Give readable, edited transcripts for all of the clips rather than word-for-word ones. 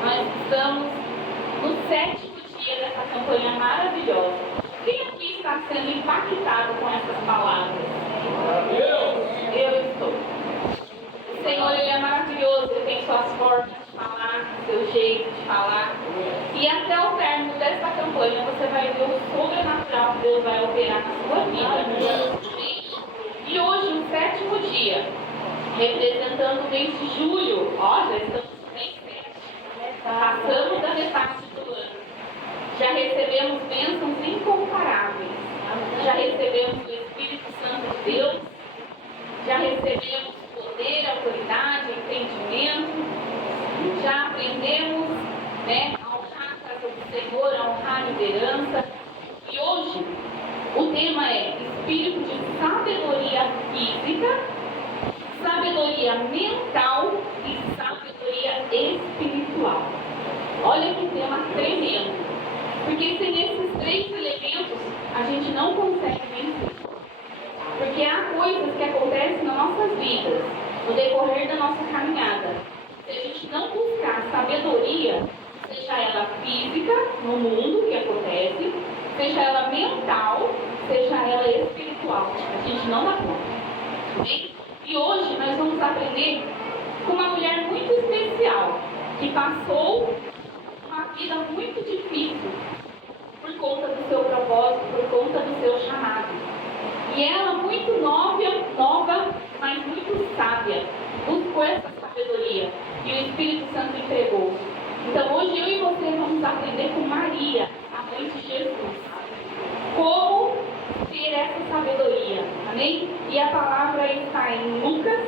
Nós estamos no 7º dia dessa campanha maravilhosa. Quem aqui está sendo impactado com essas palavras? Eu estou. O Senhor, Ele é maravilhoso, Ele tem suas formas de falar, seu jeito de falar. E até o término dessa campanha, você vai ver o sobrenatural que Deus vai operar na sua vida. E hoje, no 7º dia, representando o mês de julho, já estamos no mês 7. Passamos da metade do ano. Já recebemos bênçãos incomparáveis. Já recebemos o Espírito Santo de Deus. Já recebemos poder, autoridade, entendimento. Já aprendemos, a honrar a casa do Senhor, a honrar a liderança. E hoje, o tema é espírito de sabedoria física, sabedoria mental e sabedoria espiritual. Olha que tema tremendo. Porque sem esses 3 elementos, a gente não consegue vencer. Porque há coisas que acontecem nas nossas vidas, no decorrer da nossa caminhada. Se a gente não buscar sabedoria, seja ela física, no mundo que acontece, seja ela mental, seja ela espiritual, a gente não dá conta. Bem? E hoje nós vamos aprender com uma mulher muito especial, que passou uma vida muito difícil por conta do seu propósito, por conta do seu chamado. E ela, muito nova, mas muito sábia, buscou essa sabedoria e o Espírito Santo entregou. Então hoje eu e você vamos aprender com Maria, a mãe de Jesus, como ter essa sabedoria. Amém? E a palavra está em Lucas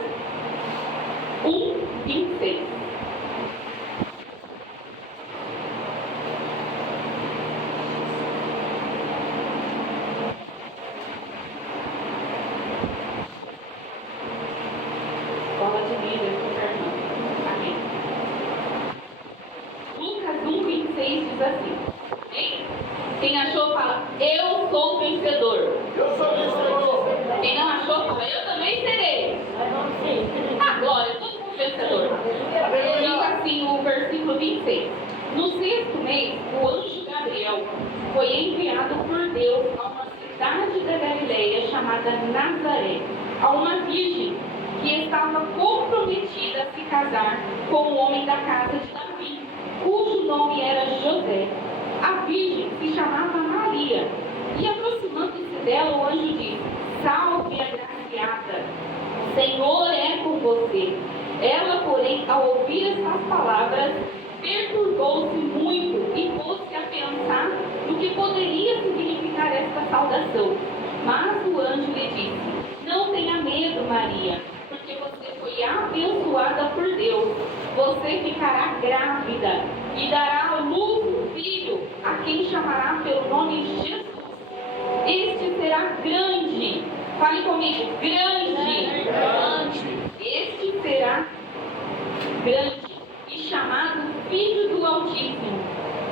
1:26. Escola de Bíblia, amém? Lucas 1:26 diz assim. Amém? Quem achou, fala, eu sou vencedor. Eu sou vencedor. Quem não achou, fala, eu também serei. Glória, todo mundo vencedor. Diz assim o versículo 26. No 6º mês, o anjo Gabriel foi enviado por Deus a uma cidade da Galileia chamada Nazaré, a uma virgem que estava comprometida a se casar com um homem da casa de Davi, cujo nome era José. A virgem se chamava Maria, e aproximando-se dela, o anjo disse, salve agraciada, o Senhor é com você. Ela, porém, ao ouvir estas palavras, perturbou-se muito e pôs-se a pensar no que poderia significar esta saudação. Mas o anjo lhe disse, não tenha medo, Maria, porque você foi abençoada por Deus. Você ficará grávida e dará à luz um filho, a quem chamará pelo nome de Jesus. Este será grande. Fale comigo, grande. Este será grande e chamado Filho do Altíssimo.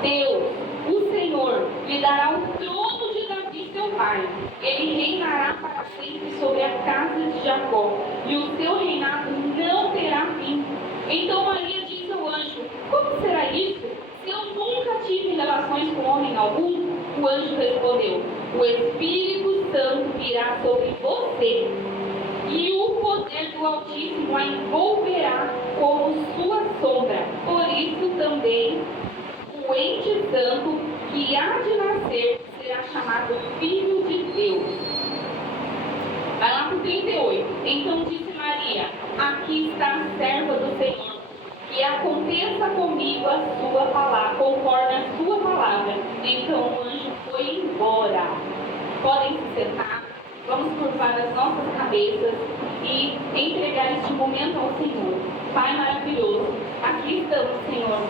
Deus, o Senhor, lhe dará o trono de Davi, seu pai. Ele reinará para sempre sobre a casa de Jacó, e o seu reinado não terá fim. Então Maria disse ao anjo, como será isso? Se eu nunca tive relações com homem algum? O anjo respondeu, o Espírito Santo virá sobre você, e o poder do Altíssimo a envolverá como sua sombra. Por isso também o ente santo que há de nascer será chamado Filho de Deus. Vai lá para o 38. Então disse Maria, aqui está a serva do Senhor, que aconteça comigo a sua palavra, conforme a sua palavra. Então o anjo foi embora. Podem se sentar. Vamos curvar as nossas cabeças e entregar este momento ao Senhor. Pai maravilhoso, aqui estamos, Senhor,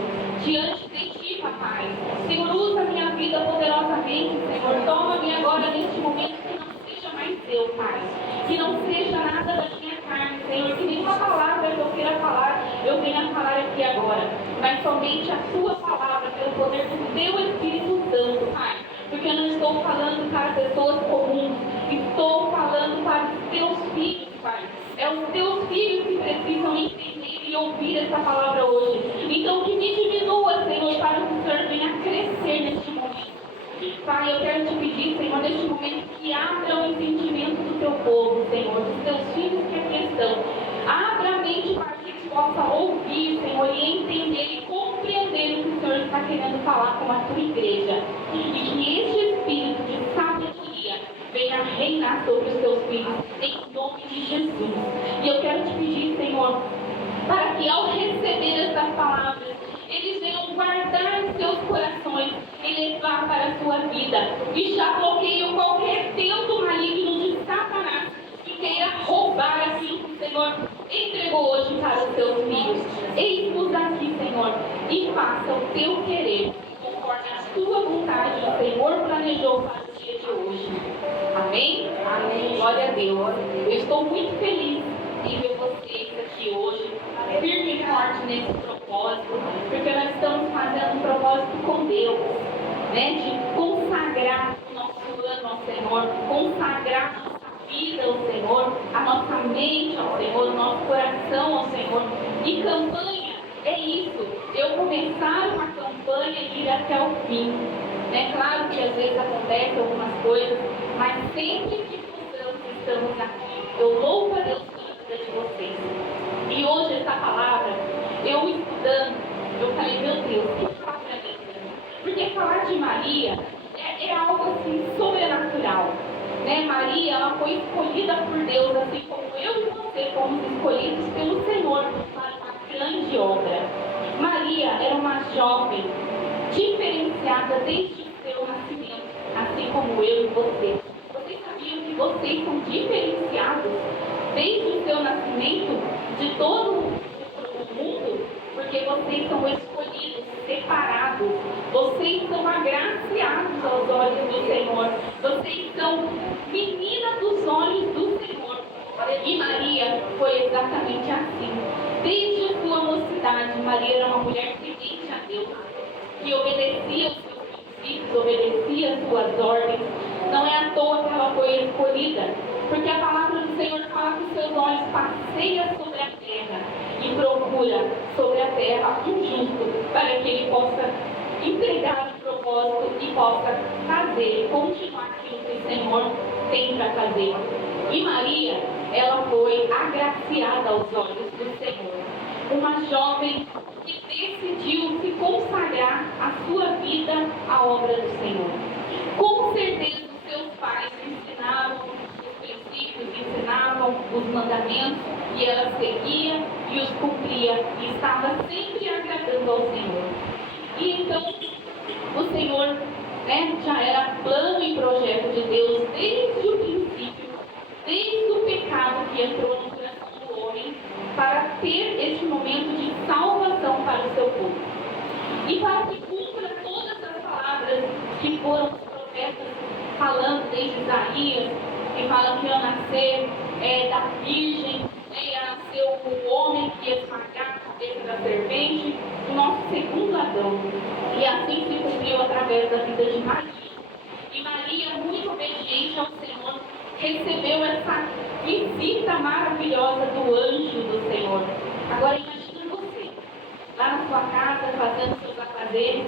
diante de Ti, Papai. Senhor, usa a minha vida poderosamente, Senhor. Toma-me agora neste momento, que não seja mais eu, Pai. Que não seja nada da minha carne, Senhor. Que nenhuma palavra que eu queira falar, eu venha falar aqui agora. Mas somente a Tua palavra, pelo poder do Teu Espírito Santo, Pai. Porque eu não estou falando para pessoas comuns, estou falando para os Teus filhos, Pai. É os Teus filhos que precisam entender e ouvir essa palavra hoje. Então Então, que me diminua, Senhor, para que o Senhor venha crescer neste momento. Pai, eu quero te pedir, Senhor, neste momento, que abra o entendimento do teu povo, Senhor, dos teus filhos que aqui estão. Abra a mente para que eles possam ouvir, Senhor, e entender e compreender o que o Senhor está querendo falar com a tua igreja. E que este espírito de sabedoria venha reinar sobre os teus filhos, em nome de Jesus. E eu quero te pedir, Senhor, para que ao receber estas palavras, eles venham guardar em seus corações e levar para a sua vida. E já bloqueio qualquer tento maligno de Satanás que queira roubar aquilo que o Senhor entregou hoje para os seus filhos. Eis-nos aqui, Senhor, e faça o teu querer, conforme a tua vontade, o Senhor planejou para o dia de hoje. Amém? Amém. Glória a Deus. Eu estou muito feliz em ver vocês aqui hoje, firme e forte nesse propósito, porque nós estamos fazendo um propósito com Deus, né? De consagrar o nosso ano ao Senhor, consagrar a nossa vida ao Senhor, a nossa mente ao Senhor, o nosso coração ao Senhor. E campanha é isso, eu começar uma campanha e ir até o fim. É claro que às vezes acontecem algumas coisas, mas sempre que estamos aqui, eu louvo a Deus pela vida de vocês. E hoje essa palavra, eu estudando, eu falei, meu Deus, que palavra é essa? Porque falar de Maria é algo assim sobrenatural, né? Maria, ela foi escolhida por Deus, assim como eu e você fomos escolhidos pelo Senhor para uma grande obra. Maria era uma jovem diferenciada desde o seu nascimento, assim como eu e você. Vocês sabiam que vocês são diferenciados desde o seu nascimento de todo o mundo? Porque vocês são escolhidos, separados. Vocês são agraciados aos olhos do Senhor. Vocês são meninas dos olhos do Senhor. E Maria foi exatamente assim. Desde a sua mocidade, Maria era uma mulher temente a Deus, que obedecia os seus princípios, obedecia as suas ordens. Não é à toa que ela foi escolhida, porque a palavra do Senhor fala que os seus olhos passeiam sobre a terra e procura sobre a terra um justo, para que ele possa entregar o propósito e possa fazer, continuar aquilo que o Senhor tem para fazer. E Maria, ela foi agraciada aos olhos do Senhor. Uma jovem que decidiu se consagrar a sua vida à obra do Senhor. Com certeza os seus pais ensinavam os princípios, ensinavam os mandamentos, e ela seguia e os cumpria, e estava sempre agradando ao Senhor. E então o Senhor, já era plano e projeto de Deus desde o princípio, desde o pecado que entrou no coração do homem, para ter este momento de salvação para o seu povo. E para que cumpra todas as palavras que foram os profetas falando desde Isaías, que falam que ia nascer da virgem, ia nascer o homem que ia esmagar a cabeça da serpente, o nosso segundo Adão. E assim se cumpriu através da vida de Maria. E Maria, muito obediente ao Senhor, recebeu essa visita maravilhosa do anjo do Senhor. Agora imagina você, lá na sua casa, fazendo seus afazeres,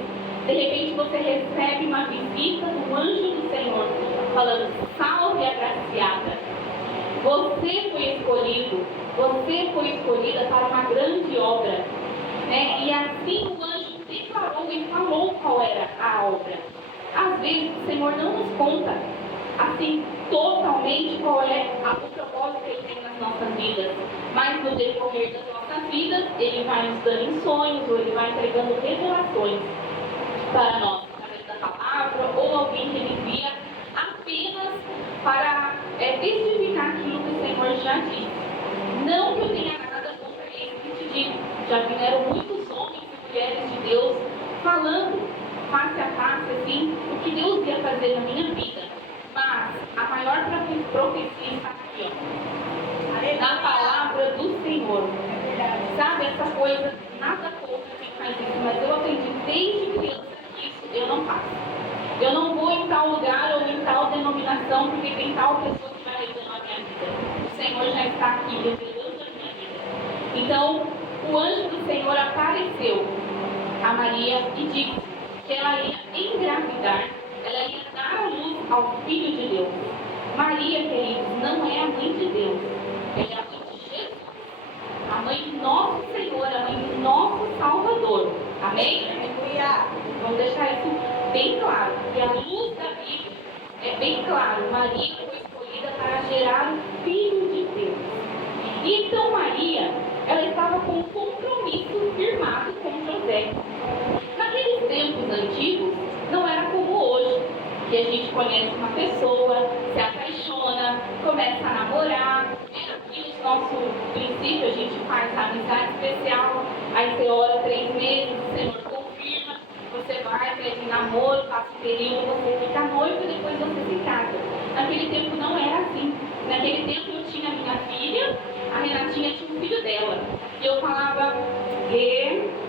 de repente você recebe uma visita do anjo do Senhor, falando, salve agraciada. Você foi escolhida para uma grande obra. E assim o anjo declarou e falou qual era a obra. Às vezes o Senhor não nos conta assim totalmente qual é o propósito que Ele tem nas nossas vidas, mas no decorrer das nossas vidas Ele vai nos dando em sonhos, ou Ele vai entregando revelações para nós, através da palavra, ou alguém que Ele envia apenas para testificar aquilo que o Senhor já disse. Não que eu tenha nada contra isso que te digo, já vieram muitos homens e mulheres de Deus falando face a face assim o que Deus ia fazer na minha vida. Mas a maior profecia está aqui, na palavra do Senhor. Sabe, essa coisa, nada contra quem faz isso, mas eu aprendi desde criança que isso eu não faço. Eu não vou em tal lugar ou em tal denominação porque tem tal pessoa que vai revelar a minha vida. O Senhor já está aqui revelando a minha vida. Então, o anjo do Senhor apareceu Maria e disse que ela ia engravidar, ela ia dar à luz ao Filho de Deus. Maria, queridos, não é a mãe de Deus, ela é a mãe de Jesus, a mãe do nosso Senhor, a mãe do nosso Salvador. Amém? Vamos deixar isso bem claro, porque a luz da Bíblia é bem claro. Maria foi escolhida para gerar o Filho de Deus. E então Maria, ela estava com um compromisso firmado com José. Naqueles tempos antigos, não era como hoje, que a gente conhece uma pessoa, se apaixona, começa a namorar. Aqui no nosso princípio a gente faz a amizade especial, aí você ora 3 meses, o Senhor confirma, você vai, pede namoro, passa o período, você fica noivo e depois você se casa. Naquele tempo não era assim. Naquele tempo eu tinha minha filha, a Renatinha tinha um filho dela. E eu falava,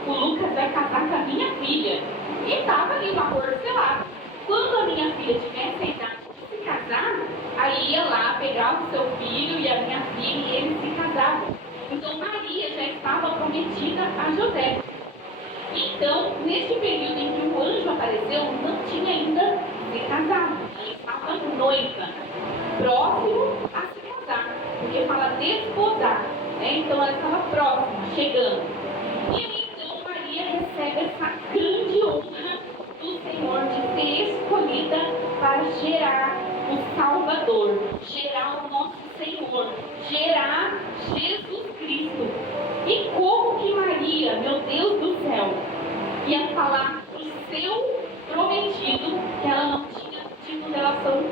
o Lucas vai casar com a minha filha. E estava ali uma cor, sei lá. Quando a minha filha tivesse a idade de se casar, aí ia lá, pegava o seu filho e a minha filha e eles se casavam. Então Maria já estava prometida a José. Então, neste período em que o anjo apareceu, não tinha ainda se casado. Ela estava noiva, próximo a se casar, porque fala desposar, né? Então ela estava próxima, chegando. E aí, então Maria recebe essa grande honra do Senhor de ser escolhida para gerar o Salvador, gerar o nosso Senhor, gerar Jesus Cristo. E como que Maria, meu Deus do céu, ia falar para o seu prometido que ela não tinha tido relação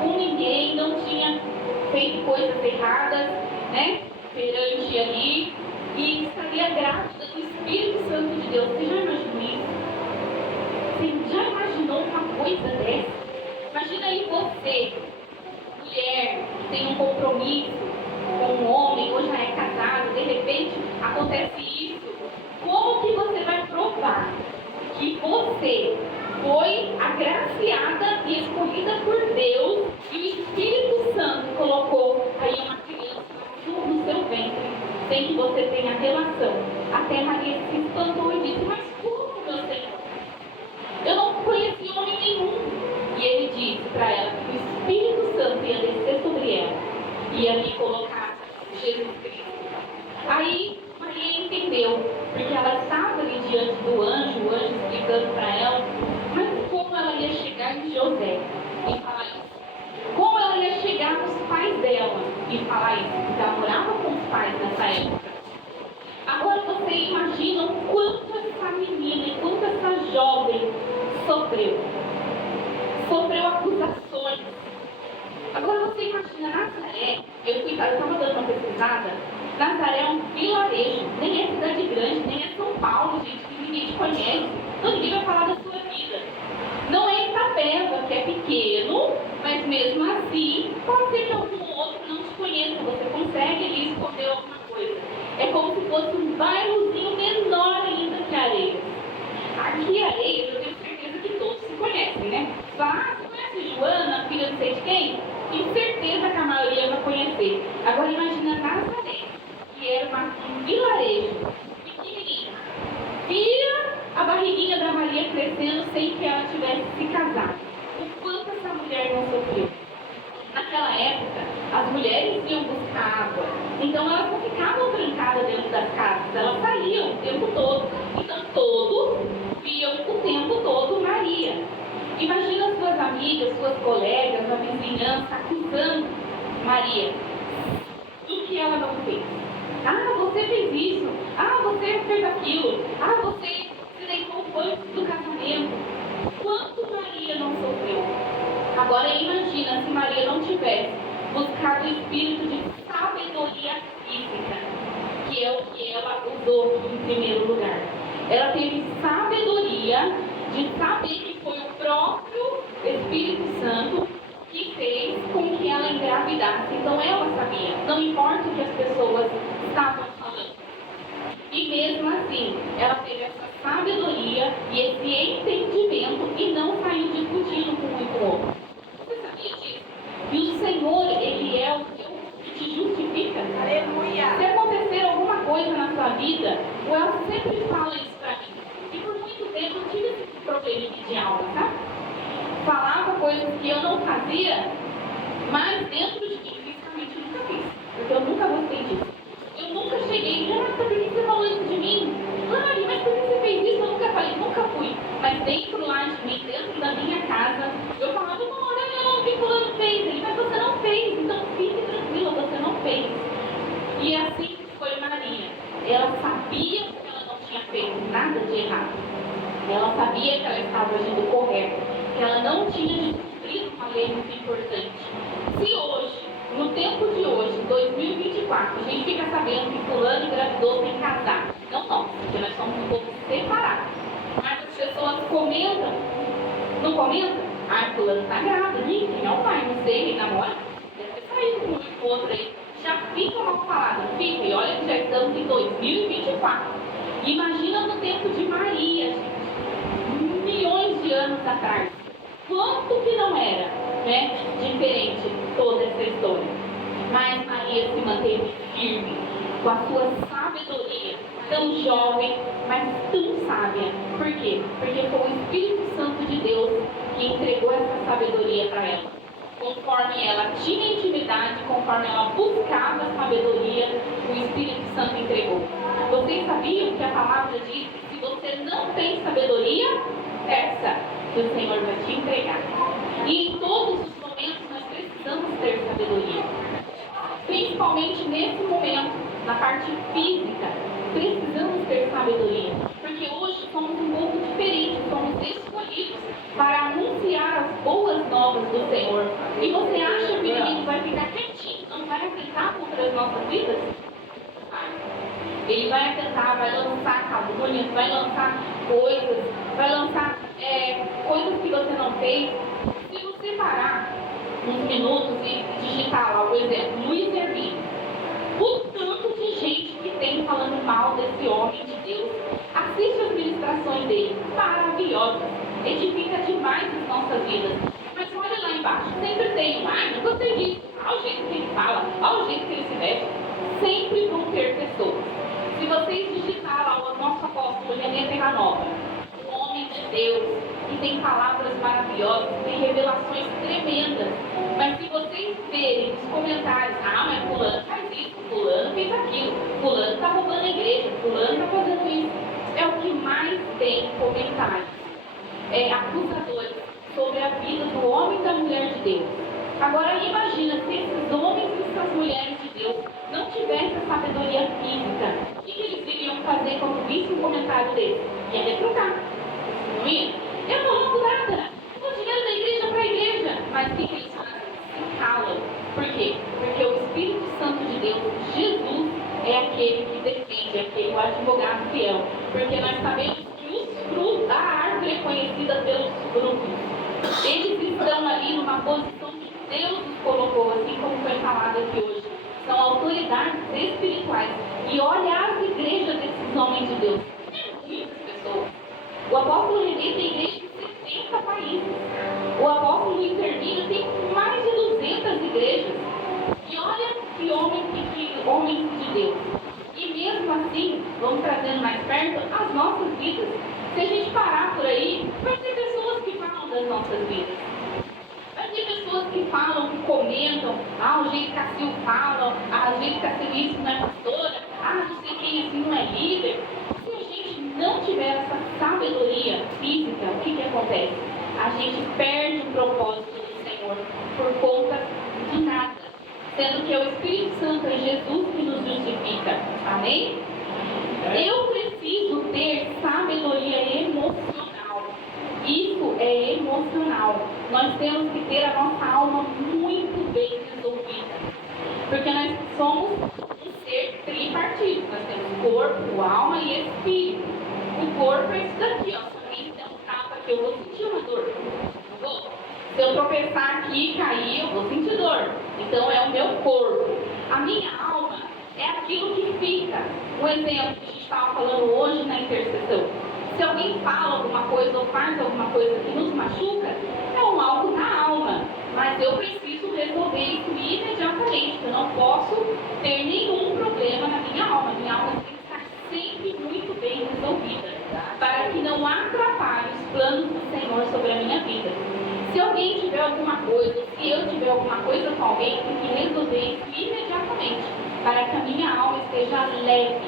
com ninguém, não tinha feito coisas erradas, né, perante ali, e estaria grávida do Espírito Santo de Deus? Você já imaginou isso? Você já imaginou uma coisa dessa? Imagina aí você, mulher, que tem um compromisso com um homem, ou já é casado, de repente acontece isso. Como que você vai provar que você foi agraciada e escolhida por Deus e o Espírito Santo colocou aí uma criança no seu ventre, sem que você tenha relação? Até Maria se espantou e disse, mas como, meu Senhor? Eu não conheci homem nenhum. E ele disse para ela que o Espírito Santo ia descer sobre ela, ia lhe colocar Jesus Cristo. Aí Maria entendeu, porque ela estava ali diante do anjo, o anjo explicando para ela, mas como ela ia chegar em José e falar isso? Como ela ia chegar nos pais dela e falar isso? Porque ela morava com os pais nessa época. Agora você imagina o quanto essa menina e quanto essa jovem sofreu. Sofreu acusações. Agora você imagina Nazaré, eu estava dando uma pesquisada, Nazaré é um vilarejo, nem é cidade grande, nem é São Paulo, gente, que ninguém te conhece, então ninguém vai falar da sua vida. Não é Itapeva, que é pequeno, mas mesmo assim, pode ser que algum outro não te conheça, você consegue ali esconder alguma coisa. É como se fosse um bairrozinho menor ainda que Areias. Aqui Areias, eu tenho certeza que todos se conhecem, né? Você conhece Joana, filha não sei de quem? Tenho certeza que a maioria vai conhecer. Agora imagina Nazaré, que era um vilarejo pequenininho. Via a barriguinha da Maria crescendo sem que ela tivesse se casado. O quanto essa mulher não sofreu. Naquela época, as mulheres iam buscar água. Então elas não ficavam trancadas dentro das casas, elas saíam o tempo todo. Então todos viam o tempo todo Maria. Imagina suas amigas, suas colegas, a vizinhança acusando Maria do que ela não fez. Ah, você fez isso. Ah, você fez aquilo. Ah, você se deitou antes do casamento. Quanto Maria não sofreu? Agora imagina se Maria não tivesse buscado o espírito de sabedoria física, que é o que ela usou em primeiro lugar. Ela teve sabedoria de saber que foi o próprio Espírito Santo que fez com que ela engravidasse. Então ela sabia, não importa o que as pessoas estavam falando. E mesmo assim, ela teve essa sabedoria e esse entendimento e não saiu discutindo com muito outro. Você sabia disso? E o Senhor, Ele é o Deus que te justifica. Aleluia! Se acontecer alguma coisa na sua vida, o Elcio sempre fala isso para mim. E por muito probleminha de alma, sabe? Falava coisas que eu não fazia, mas dentro de mim, fisicamente, eu nunca fiz. Porque eu nunca gostei disso. Eu nunca cheguei, por que você falou isso de mim? Lari, mas por que você fez isso? Eu nunca falei, nunca fui. Mas dentro lá de mim, dentro da minha casa, eu falava, não, olha, o que fulano fez? Ele, mas você não fez, então fique tranquila, você não fez. E assim foi Maria. Ela sabia que ela não tinha feito nada de errado. Ela sabia que ela estava agindo correto, que ela não tinha descumprido uma lei muito importante. Se hoje, no tempo de hoje, 2024, a gente fica sabendo que fulano engravidou sem casar, não, porque nós somos um povo separado. Mas as pessoas comentam, não comentam? Ah, fulano está grávida, quem é o pai? Não sei, ele namora? Deve ter saído com o outro aí. Já fica mal falado, fica. E olha que já estamos em 2024. Imagina no tempo de Maria, gente. Milhões de anos atrás. Quanto que não era, né? Diferente toda essa história. Mas Maria se manteve firme, com a sua sabedoria, tão jovem, mas tão sábia. Por quê? Porque foi o Espírito Santo de Deus que entregou essa sabedoria para ela. Conforme ela tinha intimidade, conforme ela buscava a sabedoria, o Espírito Santo entregou. Vocês sabiam que a palavra diz que se você não tem sabedoria, peça, que o Senhor vai te entregar. E em todos os momentos nós precisamos ter sabedoria. Principalmente nesse momento, na parte física, precisamos ter sabedoria. Porque hoje somos um pouco diferentes, somos escolhidos para anunciar as boas novas do Senhor. E você acha que o inimigo vai ficar quietinho, não vai atentar contra as nossas vidas? Ele vai atentar, vai lançar calúnias, vai lançar coisas, vai lançar coisas que você não fez. Se você parar uns minutos e digitar lá, por exemplo, Luiz Hermínio, o tanto de gente que tem falando mal desse homem de Deus, assiste as ministrações dele, maravilhosas, edifica demais as nossas vidas. Mas olha lá embaixo, sempre tem não gostei disso, olha o jeito que ele fala, olha o jeito que ele se veste. Sempre vão ter pessoas. Se vocês digitar lá o nosso apóstolo René Terranova, um homem de Deus, que tem palavras maravilhosas, tem revelações tremendas, mas se vocês verem nos comentários, mas fulano faz isso, fulano fez aquilo, fulano está roubando a igreja, fulano está fazendo isso, é o que mais tem comentários acusadores sobre a vida do homem e da mulher de Deus. Agora imagina se esses homens e essas mulheres de Deus não tivessem a sabedoria física, o que eles iriam fazer quando vissem um comentário desse? Ia retrucar, não ia? Eu não roubo nada, o dinheiro da igreja para a igreja. Mas o que eles fazem? Se calam. Por quê? Porque o Espírito Santo de Deus, Jesus, é aquele que defende, aquele o advogado fiel. Porque nós sabemos que os frutos da árvore é conhecida pelos frutos. Eles estão ali numa posição que Deus os colocou, assim como foi falado aqui hoje. São autoridades espirituais. E olha as igrejas desses homens de Deus. Tem muitas pessoas. O apóstolo René tem igreja em 70 países. O apóstolo Luiz Hermínio tem mais de 200 igrejas. E olha que homens de Deus. E mesmo assim, vamos trazendo mais perto as nossas vidas. Se a gente parar por aí, vai ter pessoas que falam das nossas vidas. Vai ter pessoas que falam, que comentam, o jeito que a Sil fala, o jeito que a Sil isso não é pastora, não sei quem assim não é líder. Se a gente não tiver essa sabedoria física, o que acontece? A gente perde o propósito do Senhor por conta de nada. Sendo que é o Espírito Santo, é Jesus que nos justifica. Amém? Eu preciso ter sabedoria emocional. Isso é emocional. Nós temos que ter a nossa alma muito bem resolvida. Porque nós somos um ser tripartido. Nós temos corpo, alma e espírito. O corpo é isso daqui, ó. Se alguém der um tapa aqui, eu vou sentir uma dor. Não vou? Se eu tropeçar aqui e cair, eu vou sentir dor. Então é o meu corpo. A minha alma é aquilo que fica. Um exemplo que a gente estava falando hoje na intercessão. Se alguém fala alguma coisa ou faz alguma coisa que nos machuca, é um algo na alma. Mas eu preciso resolver isso imediatamente. Eu não posso ter nenhum problema na minha alma. Minha alma tem que estar sempre muito bem resolvida. Para que não atrapalhe os planos sobre a minha vida. Se alguém tiver alguma coisa, se eu tiver alguma coisa com alguém, tem que resolver isso imediatamente, para que a minha alma esteja leve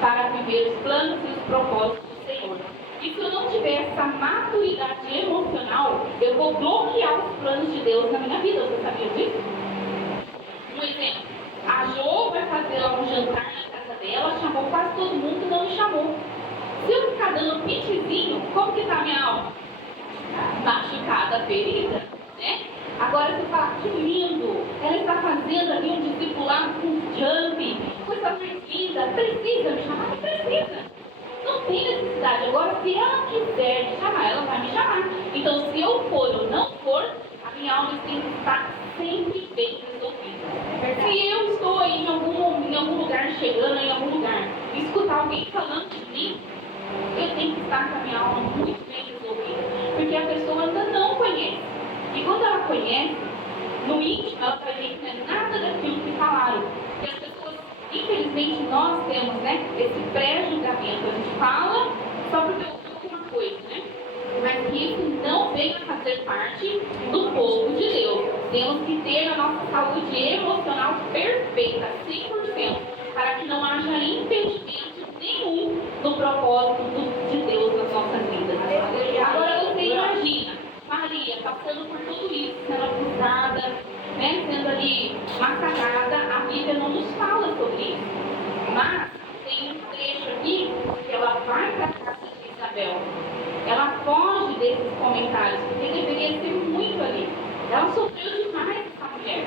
para viver os planos e os propósitos do Senhor. E se eu não tiver essa maturidade emocional, eu vou bloquear os planos de Deus na minha vida. Você sabia disso? Um exemplo, a Jo vai fazer lá um jantar na casa dela, chamou quase todo mundo e não me chamou. Se eu ficar dando pitizinho, como que está a minha alma? Machucada, ferida, né? Agora você fala, que lindo, ela está fazendo ali um discipulado com jump, coisa mais linda, precisa me chamar? Não precisa, não tem necessidade. Agora, se ela quiser me chamar, ela vai me chamar. Então, se eu for ou não for, a minha alma tem que estar sempre bem resolvida. Se eu estou aí em algum lugar, chegando em algum lugar, e escutar alguém falando de mim, eu tenho que estar com a minha alma muito bem resolvida, porque a pessoa ainda não conhece. E quando ela conhece, no íntimo, ela vai ver que não é nada daquilo que falaram. Porque as pessoas, infelizmente, nós temos, né, esse pré-julgamento. A gente fala só porque ouviu alguma coisa, né? Mas que isso não venha a fazer parte do povo de Deus. Temos que ter a nossa saúde emocional perfeita, 100%, para que não haja impedimento nenhum no propósito de Deus nas nossas vidas. Agora você imagina Maria passando por tudo isso, sendo acusada, né, sendo ali massacrada. A Bíblia não nos fala sobre isso, mas tem um trecho aqui que ela vai para a casa de Isabel. Ela foge desses comentários, porque deveria ser muito ali. Ela sofreu demais, essa mulher.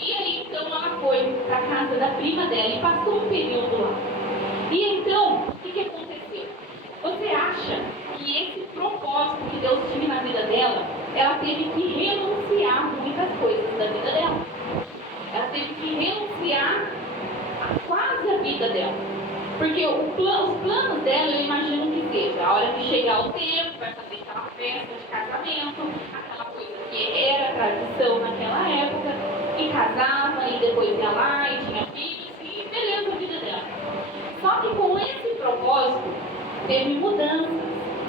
E aí então ela foi para a casa da prima dela e passou um período lá. E então, o que aconteceu? Você acha que esse propósito que Deus tinha na vida dela, ela teve que renunciar a muitas coisas da vida dela. Ela teve que renunciar a quase a vida dela. Porque os planos dela, eu imagino que seja, a hora que chegar o tempo, vai fazer aquela festa de casamento, aquela coisa que era tradição naquela época, e casava, e depois ia lá, e tinha filhos, e beleza a vida dela. Só que com esse propósito, teve mudanças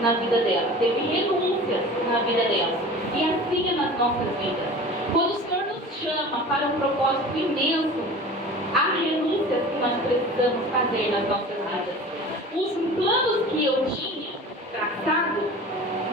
na vida dela, teve renúncias na vida dela. E assim é nas nossas vidas. Quando o Senhor nos chama para um propósito imenso, há renúncias que nós precisamos fazer nas nossas vidas. Os planos que eu tinha traçado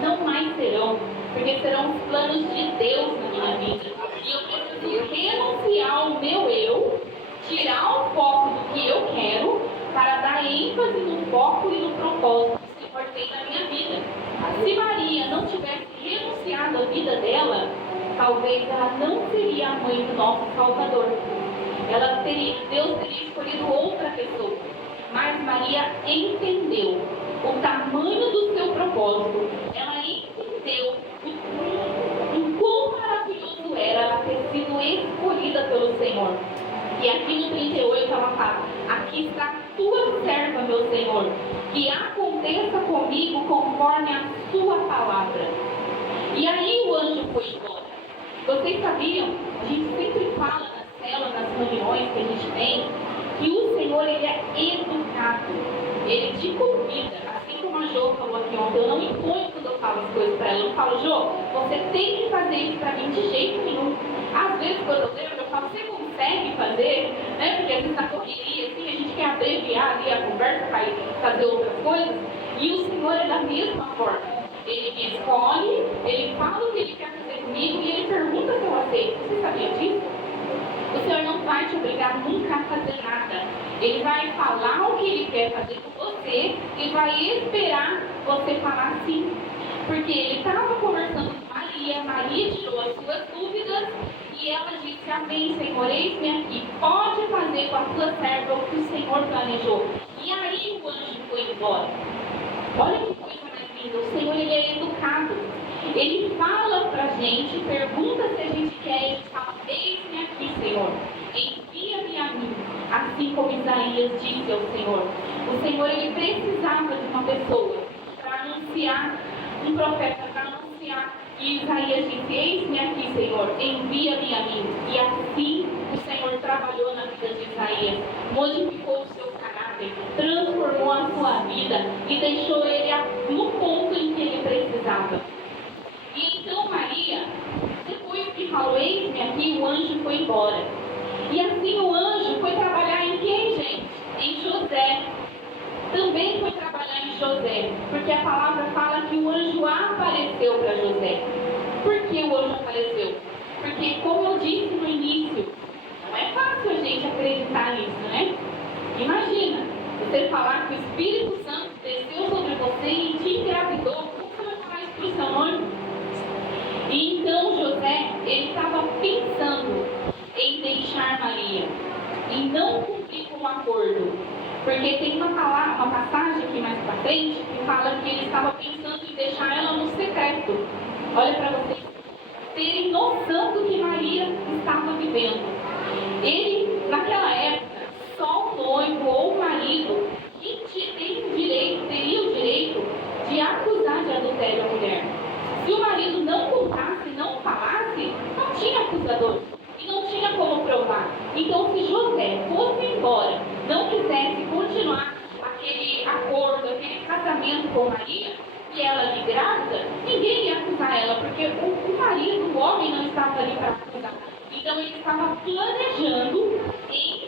não mais serão, porque serão os planos de Deus na minha vida. E eu preciso renunciar ao meu eu, tirar o foco do que eu quero, para dar ênfase no foco e no propósito que o Senhor tem na minha vida. Se Maria não tivesse renunciado à vida dela, talvez ela não seria a mãe do nosso Salvador. Deus teria escolhido outra pessoa. Mas Maria entendeu o tamanho do seu propósito. Ela entendeu o quão maravilhoso era ela ter sido escolhida pelo Senhor. E aqui no 38 ela fala: aqui está a tua serva, meu Senhor, que aconteça comigo conforme a sua palavra. E aí o anjo foi embora. Vocês sabiam? A gente sempre fala nas células, nas reuniões que a gente tem, que o Senhor, ele é educado. Ele te convida, assim como a Jo falou aqui ontem. Eu não imponho quando eu falo as coisas para ela. Eu falo: Jo, você tem que fazer isso para mim de jeito nenhum. Às vezes quando eu lembro, eu falo: você consegue fazer? Né? Porque às vezes na correria, assim, a gente quer abreviar ali a conversa para fazer outras coisas. E o Senhor é da mesma forma. Ele me escolhe, ele fala o que ele quer fazer comigo e ele pergunta se eu aceito. Você sabia disso? O Senhor não vai te obrigar nunca a fazer nada. Ele vai falar o que ele quer fazer com você e vai esperar você falar sim. Porque ele estava conversando com Maria, Maria tirou as suas dúvidas e ela disse: amém, Senhor, eis-me aqui, pode fazer com a tua serva o que o Senhor planejou. E aí o anjo foi embora. Olha que coisa mais linda. O Senhor, ele é educado. Ele fala pra gente, pergunta se a gente quer, ele fala: eis-me aqui, Senhor, envia-me a mim, assim como Isaías disse ao Senhor. O Senhor, ele precisava de uma pessoa para anunciar, um profeta para anunciar. E Isaías disse: eis-me aqui, Senhor, envia-me a mim. E assim o Senhor trabalhou na vida de Isaías, modificou o seu caráter, transformou a sua vida e deixou ele no ponto em que ele precisava. estava. E então Maria, depois que falou, eis-me aqui, o anjo foi embora. E assim o anjo foi trabalhar em quem, gente? Em José. Também foi trabalhar em José, porque a palavra fala que o anjo apareceu para José. Por que o anjo apareceu? Porque, como eu disse no início, não é fácil a gente acreditar nisso, né? Imagina, você falar que o Espírito Santo desceu sobre você e te engravidou. Como você vai falar isso para o seu noivo? E então José, ele estava pensando em deixar Maria, em não cumprir com o acordo. Porque tem uma passagem aqui mais para frente que fala que ele estava pensando em deixar ela no secreto. Olha para vocês terem noção do que Maria estava vivendo. Ele, naquela época, só o noivo ou o marido que teria o direito de acusar de adultério a mulher. Se o marido não contasse, não falasse, não tinha acusador. E não tinha como provar. Então, se José fosse embora, não quisesse continuar aquele acordo, aquele casamento com Maria, e ela de grávida, ninguém ia acusar ela, porque o marido, o homem, não estava ali para acusar. Então, ele estava planejando em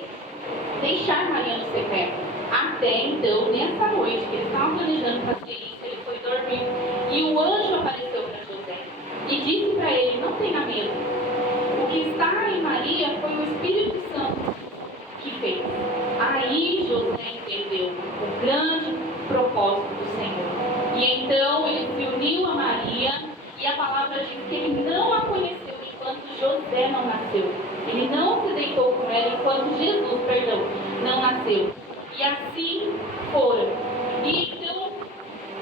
deixar Maria no secreto. Até então, nessa noite, que ele estava planejando fazer isso, ele foi dormir. E o anjo apareceu para José e disse para ele: não tenha medo. O que está em Maria foi o Espírito Santo que fez. Aí José entendeu o grande propósito do Senhor. E então ele se uniu a Maria, e a palavra diz que ele não a conheceu enquanto José não nasceu. Ele não se deitou com ela enquanto Jesus, não nasceu. E assim foram. E então,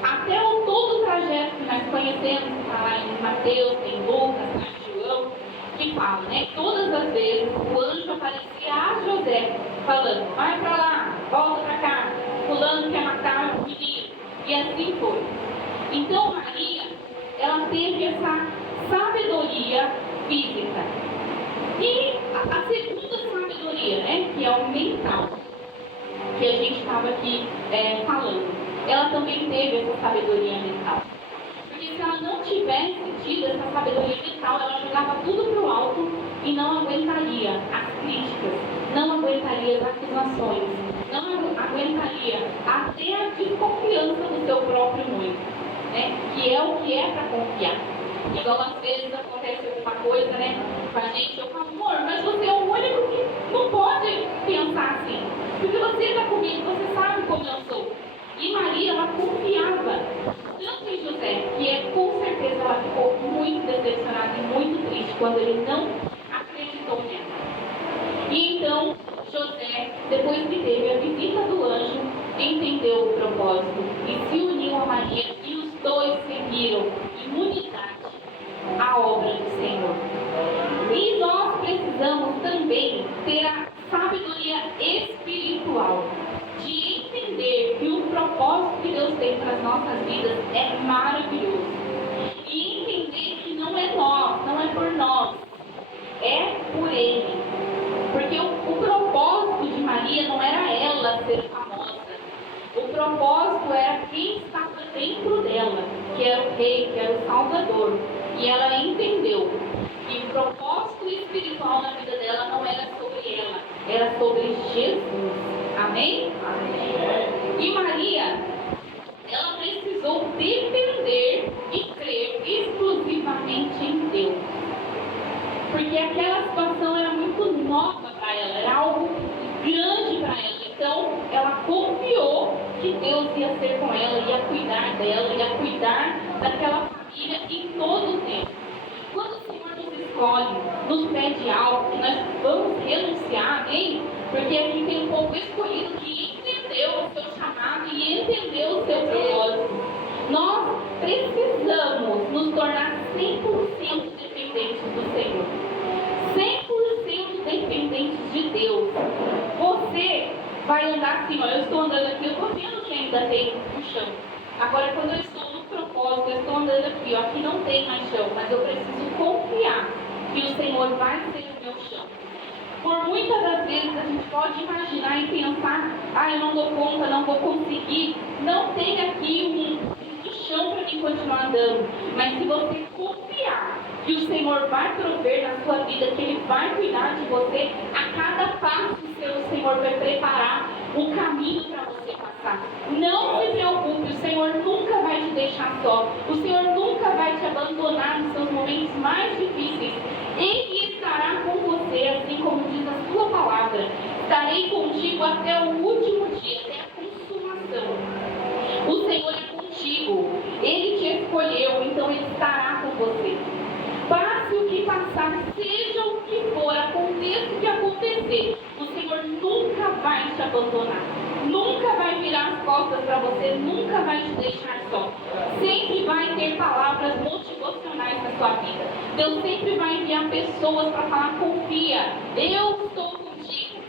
até todo o trajeto que nós conhecemos, que está lá em Mateus, em Lucas, em João, que fala, né? Todas as vezes o anjo aparecia a José, falando: vai para lá, volta para cá, fulano quer matar o menino. E assim foi. Então Maria, ela teve essa sabedoria física. E a segunda sabedoria, né? Que é o mental, que a gente estava aqui falando. Ela também teve essa sabedoria mental. Porque se ela não tivesse tido essa sabedoria mental, ela jogava tudo para o alto e não aguentaria as críticas, não aguentaria as acusações, não aguentaria até a desconfiança do seu próprio noivo, né? Que é o que é para confiar. Igual às vezes acontece alguma coisa, né, com a gente, eu falo: amor, mas você é o único que não pode pensar assim, porque você está comigo, você sabe como eu sou. E Maria, ela confiava tanto em José, que com certeza ela ficou muito decepcionada e muito triste quando ele não acreditou nela. E então, José, depois que teve a visita do anjo, entendeu o propósito e se uniu a Maria, e os dois seguiram em unidade a obra do Senhor. E nós precisamos também ter a sabedoria espiritual de entender que o propósito que Deus tem para as nossas vidas é maravilhoso. E entender que não é nós, não é por nós, é por Ele. Porque o propósito de Maria não era ela ser famosa. O propósito era quem estava dentro dela, que era o Rei, que era o Salvador. E ela entendeu que o propósito espiritual na vida dela não era sobre ela, era sobre Jesus. Amém? Amém. E Maria, ela precisou depender e crer exclusivamente em Deus. Porque aquela situação era muito nova para ela, era algo grande para ela. Então, ela confiou que Deus ia ser com ela, ia cuidar dela, ia cuidar daquela família em todo o tempo. Quando o Senhor nos escolhe, nos pede algo, que nós vamos renunciar, amém? Porque aqui tem um povo escolhido que entendeu o seu chamado e entendeu o seu propósito. Nós precisamos nos tornar 100% dependentes do Senhor. 100% dependentes de Deus. Você vai andar assim, ó, eu estou andando aqui, eu estou vendo que ainda tem um chão. Agora, quando eu estou no propósito, eu estou andando aqui, ó, aqui não tem mais chão, mas eu preciso confiar que o Senhor vai ser o meu chão. Por muitas das vezes a gente pode imaginar e pensar: ah, eu não dou conta, não vou conseguir, não tem aqui um chão para mim continuar andando. aguardando. Mas se você confiar que o Senhor vai prover na sua vida, que Ele vai cuidar de você, a cada passo seu, o Senhor vai preparar o caminho para você passar. Não se preocupe, o Senhor nunca vai te deixar só. O Senhor nunca vai te abandonar nos seus momentos mais difíceis. Ele estará com você, assim como diz a sua palavra. Estarei contigo até o último dia, até a consumação. O Senhor é contigo. Ele te escolheu, então Ele estará com você. Passe o que passar, seja o que for, aconteça o que acontecer, o Senhor nunca vai te abandonar. Nunca vai virar as costas para você, nunca vai te deixar só. Sempre vai ter palavras motivacionais na sua vida. Deus sempre vai enviar pessoas para falar: confia, eu estou contigo.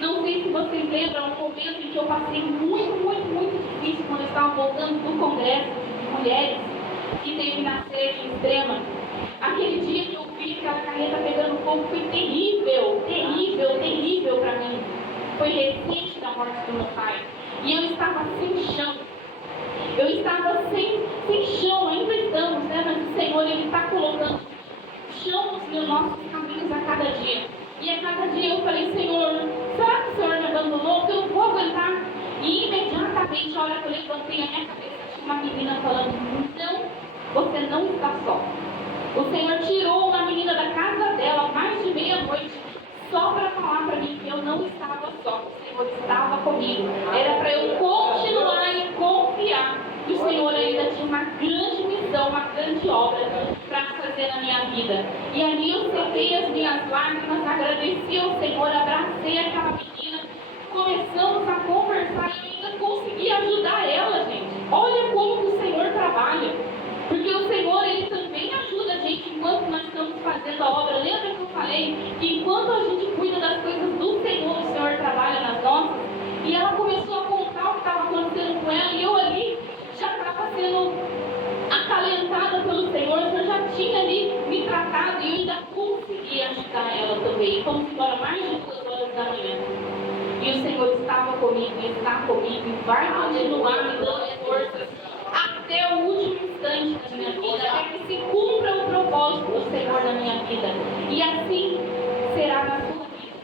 Não sei se vocês lembram um momento em que eu passei muito difícil quando eu estava voltando do congresso de mulheres que teve na sede extrema. Aquele dia que eu vi aquela carreta pegando fogo foi terrível para mim. Foi recente da morte do meu pai. E eu estava sem chão. Eu estava sem chão, ainda estamos, né? Mas o Senhor, Ele está colocando chão nos nossos caminhos a cada dia. E a cada dia eu falei: Senhor, será que o Senhor me abandonou? Porque eu não vou aguentar. E imediatamente, a hora que eu levantei a minha cabeça, tinha uma menina falando: não, você não está só. O Senhor tirou uma menina da casa dela, mais de meia-noite, só para falar para mim que eu não estava só, o Senhor estava comigo. Era para eu continuar e confiar que o Senhor ainda tinha uma grande missão, uma grande obra para fazer na minha vida. E ali eu sequei as minhas lágrimas, agradeci ao Senhor, abracei aquela menina, começamos a conversar e eu ainda consegui ajudar ela, gente. Olha como que o Senhor trabalha. Porque o Senhor, Ele também ajuda a gente enquanto nós estamos fazendo a obra. Lembra que eu falei que enquanto a gente cuida das coisas do Senhor, o Senhor trabalha nas nossas? E ela começou a contar o que estava acontecendo com ela, e eu ali já estava sendo acalentada pelo Senhor. O Senhor já tinha ali me tratado e eu ainda consegui ajudar ela também. Fomos embora mais de 2 horas da manhã. E o Senhor estava comigo e está comigo e vai continuar me dando forças até o último instante da minha vida, até que se cumpra o propósito do Senhor na minha vida. E assim será na sua vida.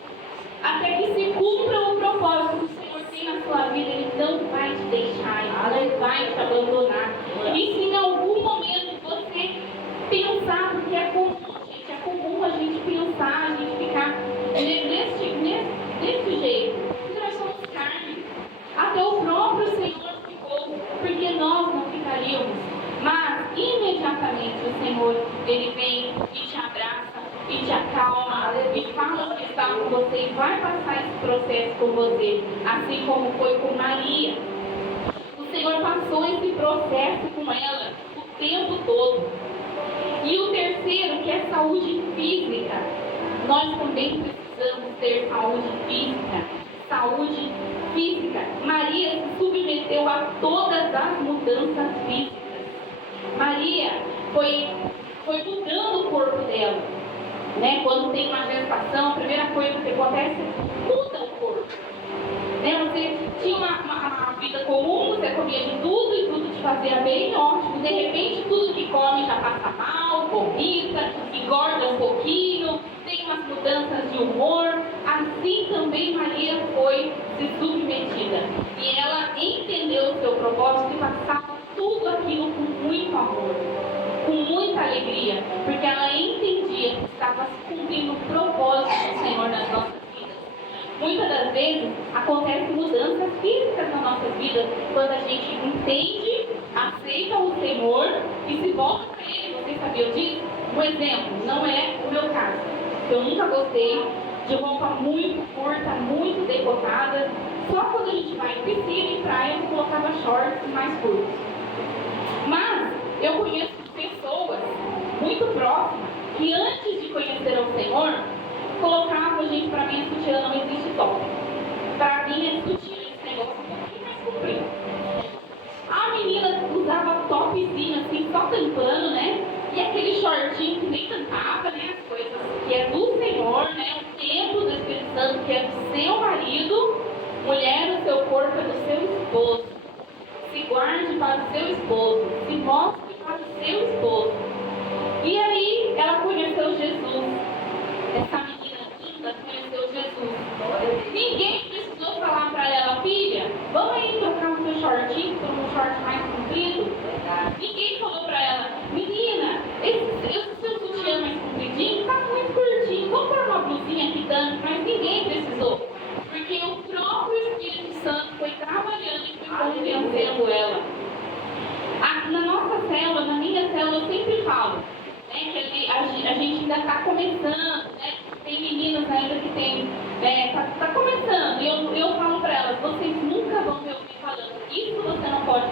Até que se cumpra o propósito que o Senhor tem na sua vida, Ele não vai te deixar, Ele não vai te abandonar. E se em algum momento você pensar, porque é comum, gente, é comum a gente pensar, a gente ficar desse jeito, porque nós somos carne. Até o próprio Senhor ficou, porque nós não ficaríamos. Mas imediatamente o Senhor, Ele vem e te abraça e te acalma e fala que está com você e vai passar esse processo com você, assim como foi com Maria. O Senhor passou esse processo com ela o tempo todo. E o terceiro, que é saúde física. Nós também precisamos ter saúde física. Saúde física. Maria se submeteu a todas as mudanças físicas. Maria foi mudando o corpo dela. Né? Quando tem uma gestação, a primeira coisa que acontece é muda o corpo. Né? Você tinha uma vida comum, você comia de tudo e tudo te fazia bem, ótimo. De repente, tudo que come já passa mal, vomita, engorda um pouquinho, tem umas mudanças de humor. Assim também Maria foi se submetida. E ela entendeu o seu propósito e passava tudo aquilo com muito amor, com muita alegria, porque ela entendia que estava cumprindo o propósito do Senhor nas nossas vidas. Muitas das vezes acontecem mudanças físicas nas nossas vidas quando a gente entende, aceita o Senhor e se volta para Ele. Vocês sabiam disso? Um exemplo, não é o meu caso. Eu nunca gostei de roupa muito curta, muito decotada. Só quando a gente vai em piscina e praia eu colocava shorts mais curtos. Mas eu conheço pessoas muito próximas que antes de conhecer o Senhor colocavam, gente, para mim a sutiã não existe top. Para mim é sutiã esse negócio um pouquinho mais comprido. A menina usava topzinho assim, só tampando, né? E aquele shortinho que nem tampava, né? As coisas que é do Senhor, né? O templo do Espírito Santo, que é do seu marido. Mulher, o seu corpo é do seu esposo. Se guarde para o seu esposo. Se mostre para o seu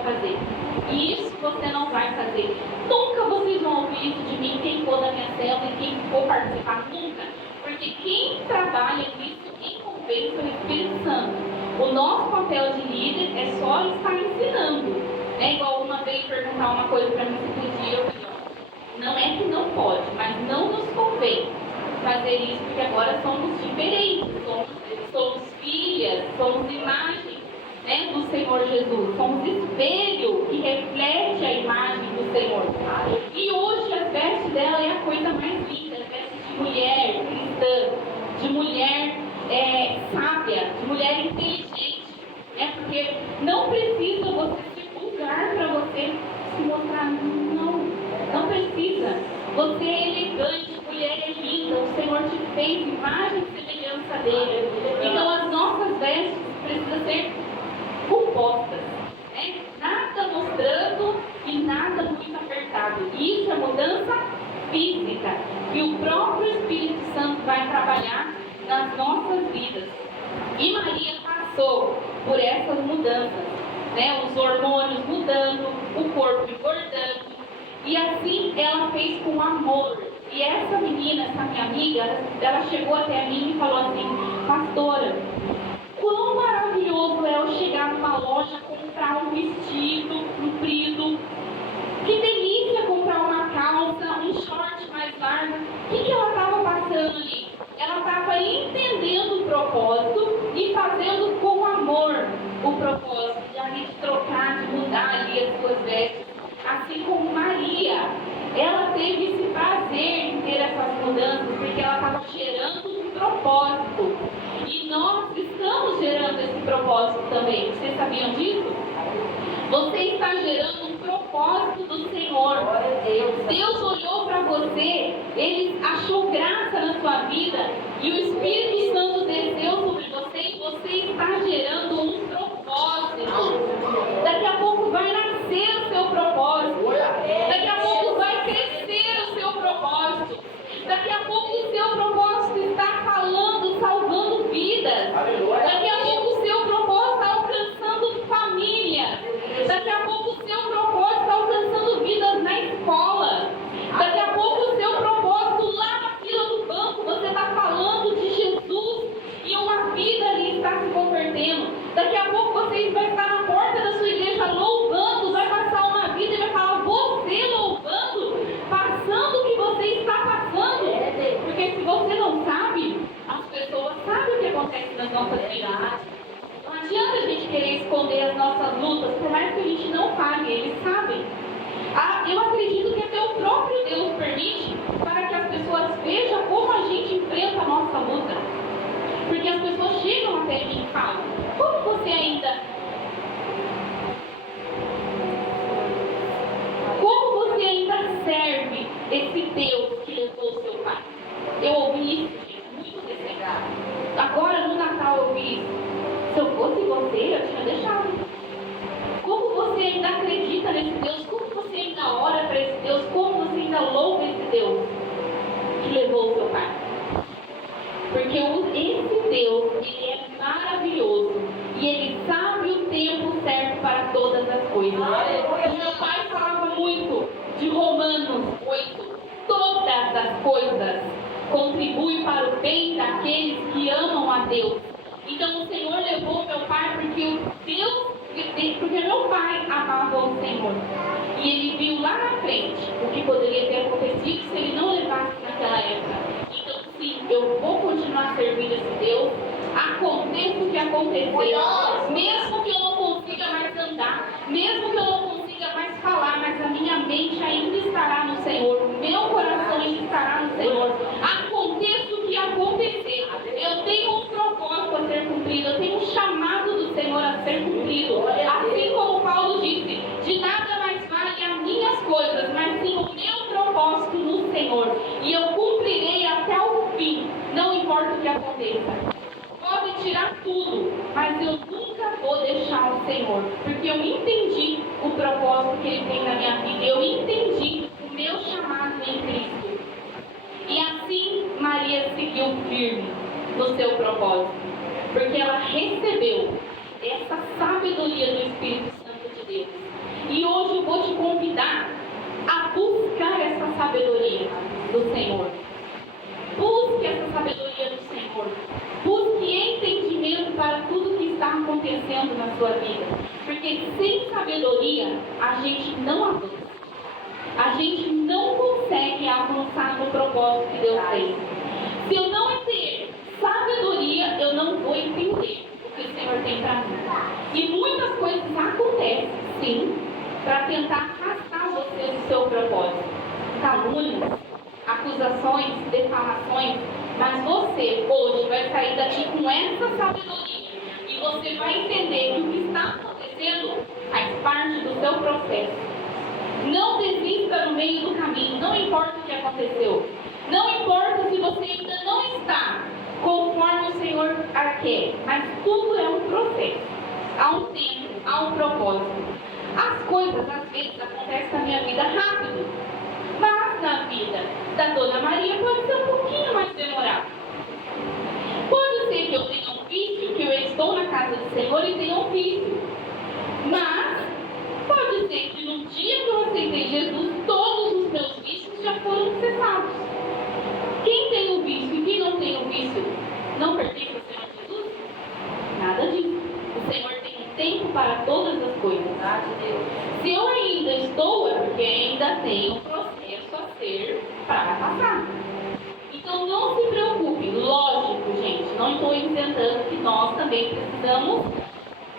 fazer. E isso você não vai fazer. Nunca vocês vão ouvir isso de mim, quem for da minha célula e quem for participar, nunca. Porque quem trabalha nisso, quem convence é o Espírito Santo. O nosso papel de líder é só estar ensinando. É igual uma vez perguntar uma coisa para mim se podia, eu falei, não é que não pode, mas não nos convém fazer isso, porque agora somos diferentes, somos filhas, somos imagens, né, do Senhor Jesus, somos espelho que reflete a imagem do Senhor. E hoje as vestes dela é a coisa mais linda, as vestes de mulher cristã, de mulher sábia, de mulher inteligente, né, porque não precisa você se vulgar para você se mostrar, não precisa. Você é elegante, mulher é linda, o Senhor te fez imagem e semelhança dele. Então as nossas vestes precisam ser compostas, né? Nada mostrando e nada muito apertado. Isso é mudança física, que o próprio Espírito Santo vai trabalhar nas nossas vidas. E Maria passou por essas mudanças, né? Os hormônios mudando, o corpo engordando. E assim ela fez com amor. E essa menina, essa minha amiga, ela chegou até mim e falou assim: pastora, quão maravilhoso é eu chegar numa loja, comprar um vestido comprido. Que delícia comprar uma calça, um short mais largo. O que ela estava passando ali? Ela estava entendendo o propósito e fazendo com amor o propósito de trocar, de mudar ali as suas vestes. Assim como Maria, ela teve esse prazer em ter essas mudanças, porque ela estava gerando um propósito. E nós estamos gerando esse propósito também. Vocês sabiam disso? Você está gerando um propósito do Senhor. Deus olhou para você, Ele achou graça na sua vida, e o Espírito Santo desceu sobre você, e você está gerando um propósito. Daqui a pouco vai nascer o seu propósito. Daqui a pouco vai crescer o seu propósito. Daqui a pouco o seu propósito está falando, salvando vidas. Daqui a pouco o seu propósito está alcançando famílias. Daqui a pouco o seu propósito está alcançando vidas na escola. Daqui a pouco o seu propósito lá na fila do banco, você está falando de Jesus e uma vida ali está se convertendo. Daqui a pouco você vai estar na porta da sua igreja louvando, vai passar uma vida e vai falar, você louvando, passando o que você está passando. Porque se você não sabe, as pessoas sabem o que acontece nas nossas vidas. Não adianta a gente querer esconder as nossas lutas, por mais que a gente não fale, eles sabem. Eu acredito que até o próprio Deus permite para que as pessoas vejam como a gente enfrenta a nossa luta. Porque as pessoas chegam até mim e falam, como você ainda serve esse Deus que levou o seu pai? Eu ouvi isso, gente, muito desejado. Agora no Natal eu ouvi isso. Se eu fosse você, eu tinha deixado. Como você ainda acredita nesse Deus? Como você ainda ora para esse Deus? Como você ainda louva esse Deus que levou o seu pai? Porque esse Deus, ele é maravilhoso. E ele sabe o tempo certo para todas as coisas. O meu pai falava muito de Romanos 8. Todas as coisas contribuem para o bem daqueles que amam a Deus. Então o Senhor levou meu pai porque meu pai amava o Senhor. E ele viu lá na frente o que poderia ter acontecido se ele não levasse naquela época. Então sim, eu vou continuar servindo esse Deus, aconteça o que acontecer, mesmo que eu não consiga mais andar, mesmo que eu não consiga mais falar, mas a minha mente ainda estará no Senhor, o meu coração ainda estará no Senhor. Aconteça o que acontecer, eu tenho um propósito a ser cumprido, eu tenho um chamado do Senhor a ser cumprido. Assim como Paulo disse, de nada mais vale as minhas coisas, mas sim o meu propósito no Senhor. E eu cumprirei até o fim, não importa o que aconteça. Pode tirar tudo, mas eu nunca vou deixar o Senhor, porque eu entendi o propósito que Ele tem na minha vida, eu entendi o meu chamado em Cristo. E assim Maria seguiu firme no seu propósito, porque ela recebeu essa sabedoria do Espírito Santo de Deus. E hoje eu vou te convidar a buscar essa sabedoria do Senhor. Busque essa sabedoria do Senhor. Busque entendimento para tudo que está acontecendo na sua vida. Porque sem sabedoria, a gente não avança. A gente não consegue avançar no propósito que Deus tem. Se eu não ter sabedoria, eu não vou entender o que o Senhor tem para mim. E muitas coisas acontecem, sim, para tentar afastar você do seu propósito. Calúnias, acusações, defamações, mas você hoje vai sair daqui com essa sabedoria e você vai entender que o que está acontecendo faz parte do seu processo. Não desista no meio do caminho, não importa o que aconteceu, não importa se você ainda não está conforme o Senhor quer, mas tudo é um processo, há um tempo, há um propósito. As coisas às vezes acontecem na minha vida rápido, mas na vida da Dona Maria pode ser um pouquinho mais demorado. Pode ser que eu tenha um vício, que eu estou na casa do Senhor e tenha um vício. Mas pode ser que no dia que eu aceitei Jesus, todos os meus vícios já foram cessados. Quem tem o vício e quem não tem o vício não pertence ao Senhor Jesus? Nada disso. O Senhor tem um tempo para todas as coisas. Se eu ainda estou, é porque ainda tenho um processo a ser para passar. Então não se preocupe. Lógico, gente, não estou isentando que nós também precisamos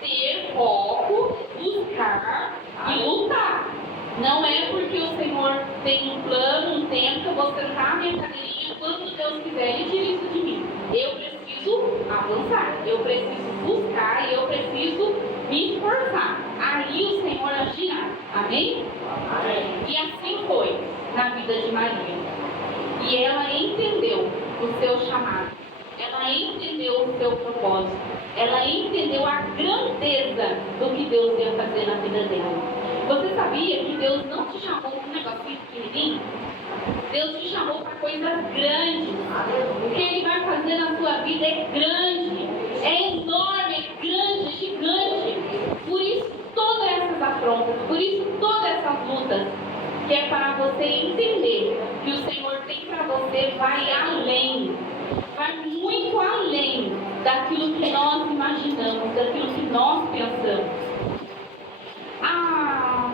ter foco, buscar e lutar. Não é porque o Senhor tem um plano, um tempo, que eu vou sentar a minha cadeirinha quando Deus quiser e tire isso de mim. Eu preciso avançar, eu preciso buscar e eu preciso me esforçar. Aí o Senhor agirá. Amém? Amém? E assim foi na vida de Maria. E ela entendeu o seu chamado. Ela entendeu o seu propósito. Ela entendeu a grandeza do que Deus ia fazer na vida dela. Você sabia que Deus não te chamou para um negocinho pequenininho? Deus te chamou para coisas grandes. O que Ele vai fazer na sua vida é grande, é enorme, é grande, é gigante. Por isso todas essas afrontas, por isso todas essas lutas, que é para você entender que o Senhor tem para você, vai além, vai muito além daquilo que nós imaginamos, daquilo que nós pensamos. Há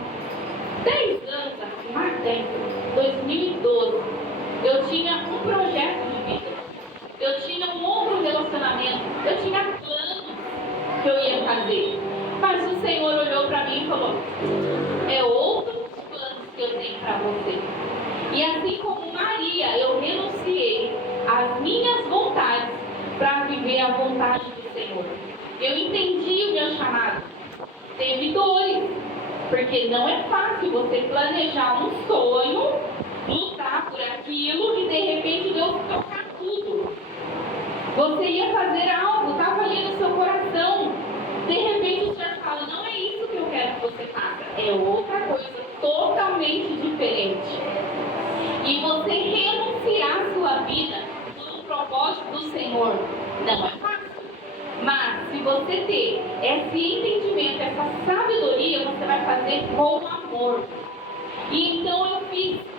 10 anos, mais 10, 2012, eu tinha um projeto de vida, eu tinha um outro relacionamento, eu tinha planos que eu ia fazer, mas o Senhor olhou para mim e falou: é outros planos que eu tenho para você. E assim como Maria, eu renunciei às minhas vontades para viver a vontade do Senhor. Eu entendi o meu chamado. Teve dores, porque não é fácil você planejar um sonho, lutar por aquilo e de repente Deus tocar tudo. Você ia fazer algo, estava ali no seu coração. De repente o Senhor fala: não é isso que eu quero que você faça, é outra coisa totalmente diferente. E você renunciar a sua vida no propósito do Senhor não é fácil. Mas se você ter esse entendimento, essa sabedoria, você vai fazer com amor. E então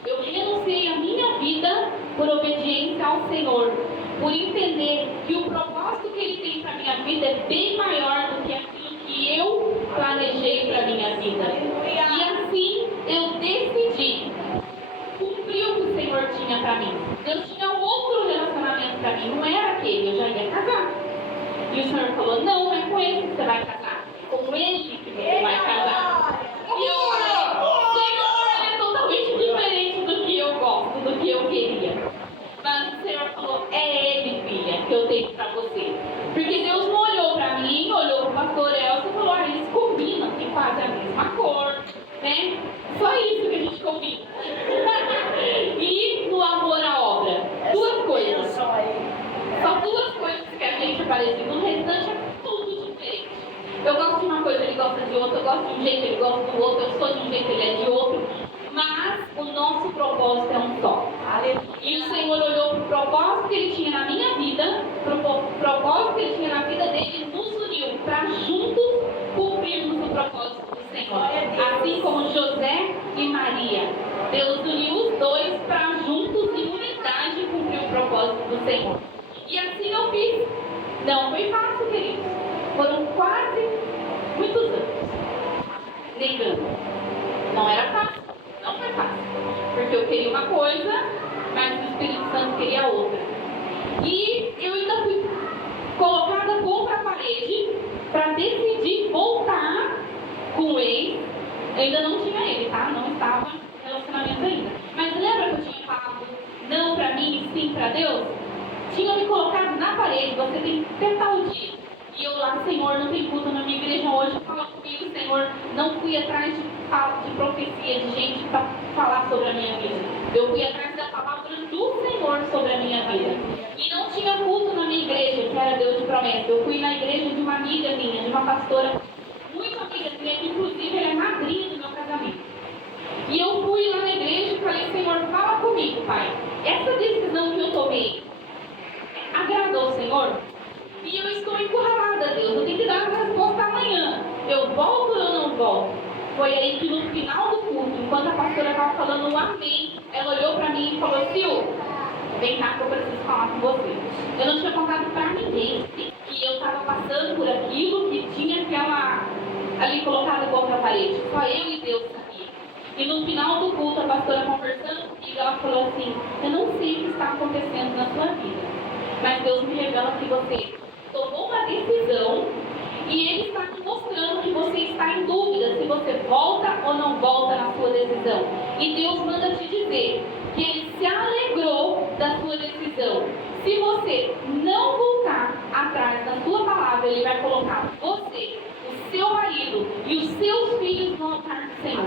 eu renunciei a minha vida por obediência ao Senhor, por entender que o propósito que Ele tem para a minha vida é bem maior do que aquilo que eu planejei para a minha vida. E assim eu decidi cumprir o que o Senhor tinha para mim. Deus tinha um outro relacionamento para mim, não era aquele, eu já ia casar. E o Senhor falou: não é com ele que você vai casar, é com ele que você vai casar. E eu falei: Senhor, ele é totalmente diferente do que eu gosto, do que eu queria. Mas o Senhor falou: é ele, filha, que eu tenho para você. Porque Deus não olhou para mim, olhou para o pastor Elcio e falou: ah, eles combinam, tem quase a mesma cor, né? Só isso que a gente combina. E no amor à obra, duas coisas. Só duas coisas que a gente é parecido, o restante é tudo diferente. Eu gosto de uma coisa, ele gosta de outra, eu gosto de um jeito, ele gosta do outro, eu sou de um jeito, ele é de outro. Mas o nosso propósito é um só. E o Senhor olhou para o propósito que Ele tinha na minha vida, para o propósito que Ele tinha na vida dele, e nos uniu para juntos cumprirmos o propósito do Senhor. Assim como José e Maria, Deus uniu os dois para juntos em unidade cumprir o propósito do Senhor. E assim eu fiz. Não foi fácil, queridos. Foram quase muitos anos negando. Não era fácil. Não foi fácil. Porque eu queria uma coisa, mas o Espírito Santo queria outra. E eu ainda fui colocada contra a parede para decidir voltar com o ex. Eu ainda não tinha ele, tá? Não estava em relacionamento ainda. Mas lembra que eu tinha falado não para mim e sim para Deus? Tinha me colocado na parede, você tem que ter tal dia. E eu lá, Senhor, não tem culto na minha igreja hoje, fala comigo, Senhor. Não fui atrás de profecia, de gente para falar sobre a minha vida. Eu fui atrás da palavra do Senhor sobre a minha vida. E não tinha culto na minha igreja, que era Deus de promessa. Eu fui na igreja de uma amiga minha, de uma pastora muito amiga minha, que inclusive ela é madrinha do meu casamento. E eu fui lá na igreja e falei, Senhor, fala comigo, Pai. Essa decisão que eu tomei agradou o Senhor? E eu estou encurralada, Deus. Eu tenho que dar uma resposta amanhã. Eu volto ou eu não volto? Foi aí que no final do culto, enquanto a pastora estava falando um amém, ela olhou para mim e falou, Sil, vem cá que eu preciso falar com você. Eu não tinha contado para ninguém que eu estava passando por aquilo, que tinha aquela ali colocada contra a parede. Só eu e Deus sabia. E no final do culto, a pastora conversando comigo, ela falou assim, eu não sei o que está acontecendo na sua vida, mas Deus me revela que você tomou uma decisão e Ele está te mostrando que você está em dúvida se você volta ou não volta na sua decisão. E Deus manda te dizer que Ele se alegrou da sua decisão. Se você não voltar atrás da sua palavra, Ele vai colocar você, o seu marido e os seus filhos no altar do Senhor.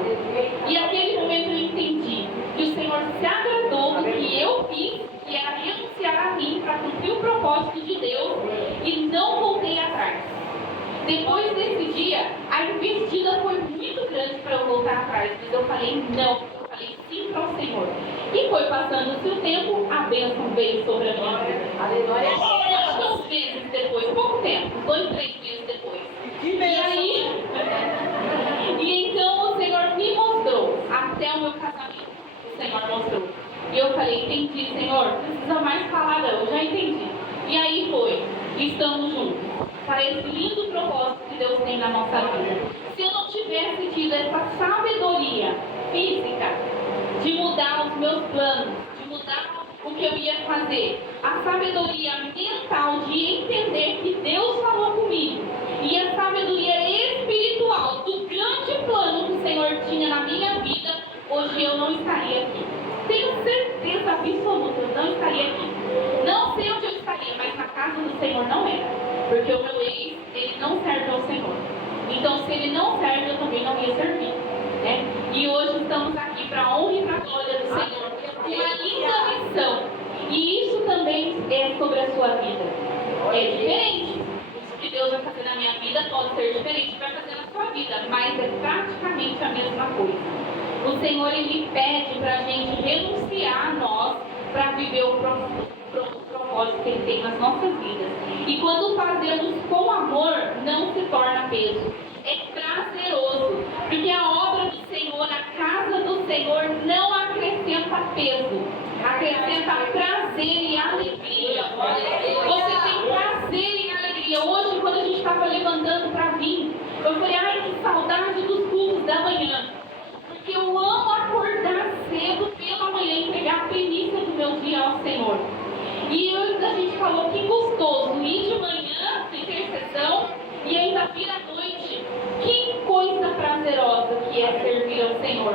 E naquele momento eu entendi que o Senhor se agradou do que eu fiz, que era renunciar a mim para cumprir o propósito de Deus, e não voltei atrás. Depois desse dia, a investida foi muito grande para eu voltar atrás, mas eu falei não, eu falei sim para o Senhor. E foi passando-se o tempo, a bênção veio sobre a minha vida. Aleluia. Acho que uns meses depois, pouco tempo, 2, 3 meses depois. E aí, e então o Senhor me mostrou, até o meu casamento, o Senhor mostrou. E eu falei, entendi, Senhor, não precisa mais falar não, eu já entendi. E aí foi, estamos juntos, para esse lindo propósito que Deus tem na nossa vida. Se eu não tivesse tido essa sabedoria física de mudar os meus planos, de mudar o que eu ia fazer, a sabedoria mental de entender que Deus falou comigo, e a sabedoria espiritual do grande plano que o Senhor tinha na minha vida, hoje eu não estaria aqui. Tenho certeza absoluta, eu não estaria aqui. Não sei onde eu estaria, mas na casa do Senhor não era. Porque o meu ex, ele não serve ao Senhor. Então, se ele não serve, eu também não ia servir. Né? E hoje estamos aqui para a honra e para a glória do Senhor. Uma linda missão. E isso também é sobre a sua vida. É diferente. O que Deus vai fazer na minha vida pode ser diferente, vai fazer na sua vida, mas é praticamente a mesma coisa. O Senhor, Ele pede para a gente renunciar a nós para viver o propósito que Ele tem nas nossas vidas. E quando fazemos com amor, não se torna peso. É prazeroso. Porque a obra do Senhor, a casa do Senhor, não acrescenta peso. Acrescenta prazer e alegria. Você tem prazer e alegria. Hoje, quando a gente estava levantando para vir, eu falei, ai, que saudade dos cultos da manhã. Porque eu amo acordar cedo pela manhã e entregar a primícia do meu dia ao Senhor. E a gente falou que gostoso ir de manhã, de intercessão, e ainda vir à noite. Que coisa prazerosa que é servir ao Senhor.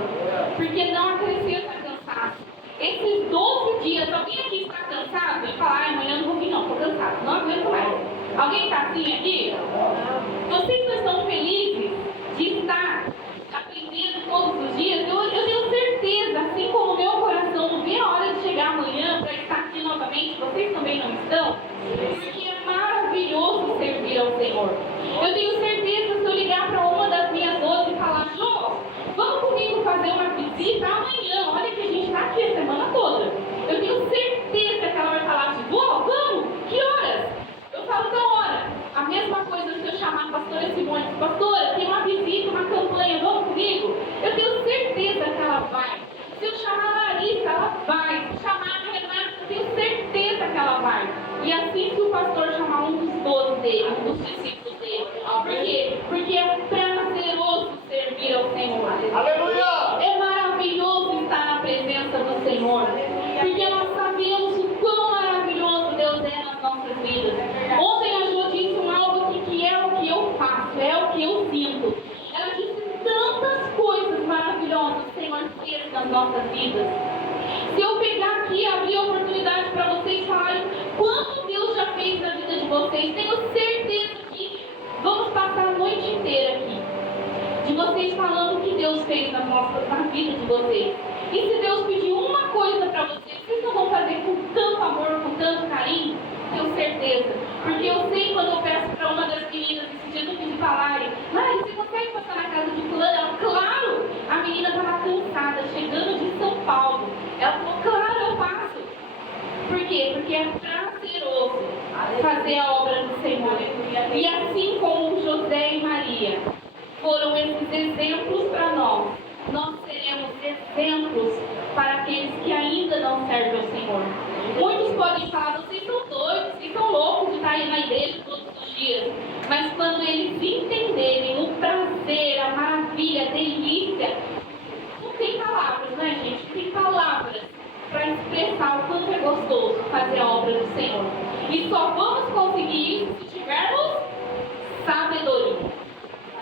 Porque não acrescenta cansaço. Esses 12 dias, alguém aqui está cansado e fala, ai, amanhã não vou vir não, estou cansado, não aguento mais. Alguém está assim aqui? Vocês não estão felizes de estar aprendendo todos os dias? Eu tenho certeza, assim como o meu coração não vê a hora de chegar amanhã para estar aqui novamente, vocês também não estão? Porque é maravilhoso servir ao Senhor. Eu tenho certeza, se eu ligar para uma das minhas 12 e falar, Jô, vamos comigo fazer uma visita amanhã, olha que a gente está aqui a semana toda. Eu tenho certeza que ela vai falar, vamos, que horas? Eu falo da hora. A mesma coisa se eu chamar a pastora Simone, pastora, tem uma visita, uma campanha, vamos ela vai. Se eu chamar a Larissa, ela vai. Se eu chamar a Renata, eu tenho certeza que ela vai. E assim se o pastor chamar um dos 12 dele, um dos discípulos dele. Por quê? Porque é prazeroso servir ao Senhor. Aleluia! É maravilhoso estar na presença do Senhor. Porque nós sabemos o quão maravilhoso Deus é nas nossas vidas. Ontem a Jo disse algo que é o que eu faço, é o que eu sinto. Ela disse tantas coisas maravilhosas que o Senhor fez nas nossas vidas. Se eu pegar aqui e abrir a oportunidade para vocês falarem quanto Deus já fez na vida de vocês, tenho certeza que vamos passar a noite inteira aqui. De vocês falando o que Deus fez na vida de vocês. E se Deus pedir uma coisa para vocês não vão fazer com tanto amor, com tanto carinho? Tenho certeza. Porque eu sei quando eu peço para uma das meninas, esse dia eu pedi para Lari, Lari, você consegue passar na casa de fulano? Ela, claro! A menina estava cansada, chegando de São Paulo. Ela falou, claro, eu passo. Por quê? Porque é prazeroso fazer a obra do Senhor. E assim como José e Maria foram esses exemplos para nós, nós seremos exemplos para aqueles que ainda não servem ao Senhor. Muitos podem falar, vocês são doidos, vocês são loucos de estar aí na igreja todos os dias. Mas quando eles entenderem o prazer, a maravilha, a delícia, não tem palavras, né, gente? Não tem palavras para expressar o quanto é gostoso fazer a obra do Senhor. E só vamos conseguir isso se tivermos sabedoria.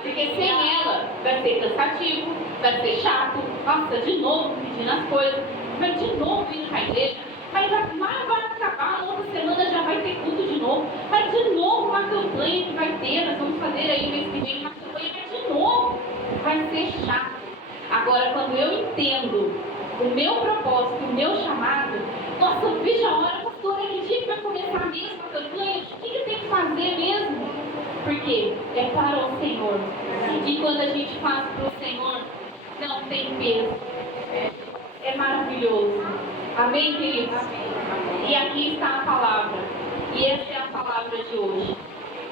Porque sem ela vai ser cansativo, vai ser chato. Nossa, de novo pedindo as coisas, vai de novo indo para a igreja. Mas vai acabar, na outra semana já vai ter culto de novo. Mas de novo uma campanha que vai ter, nós vamos fazer aí mês que vem uma campanha, mas de novo vai ser chato. Agora, quando eu entendo o meu propósito, o meu chamado, nossa, veja a hora, pastora, que dia que vai começar mesmo a campanha? O que tem que fazer mesmo? Porque é para o Senhor. E quando a gente faz para o Senhor, não tem peso. É maravilhoso. Amém, queridos? E aqui está a palavra. E essa é a palavra de hoje.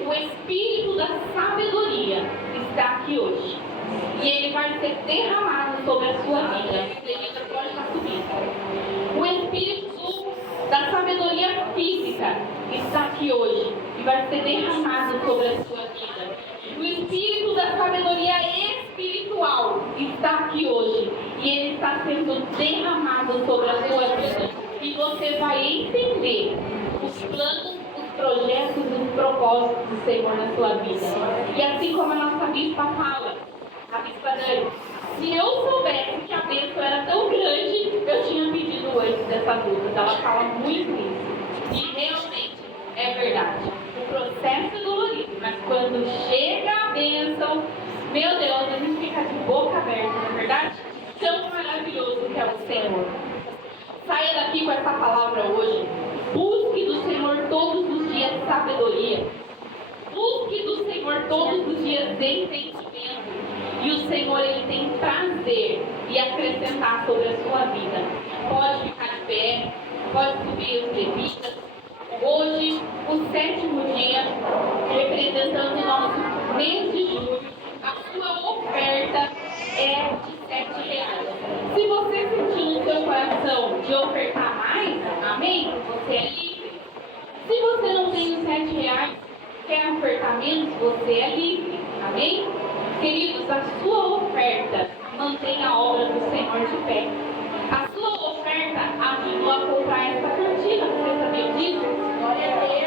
O Espírito da sabedoria está aqui hoje. E ele vai ser derramado sobre a sua vida. A pode estar subindo. O Espírito da sabedoria física está aqui hoje. E vai ser derramado sobre a sua vida. O Espírito da sabedoria espiritual está aqui hoje. E ele está sendo derramado sobre a sua vida. E você vai entender os planos, os projetos e os propósitos do Senhor na sua vida. E assim como a nossa bispa fala, a bispa Dani, se eu soubesse que a bênção era tão grande, eu tinha pedido antes dessas lutas. Ela fala muito isso. E realmente é verdade. O processo é dolorido, mas quando chega a bênção, meu Deus, a gente fica de boca aberta, não é verdade? Tão maravilhoso que é o Senhor. Saia daqui com essa palavra hoje. Busque do Senhor todos os dias sabedoria. Busque do Senhor todos os dias entendimento. E o Senhor, ele tem prazer em acrescentar sobre a sua vida. Pode ficar de pé, pode subir os levitas. Hoje, o 7º dia, representando o nosso mês de julho, a sua oferta é de R$7. Se você sentiu no seu coração de ofertar mais, amém? Você é livre. Se você não tem os R$7, quer ofertar menos, você é livre. Amém? Queridos, a sua oferta mantém a obra do Senhor de pé. A sua oferta ajudou a comprar essa cantina. Você sabia disso?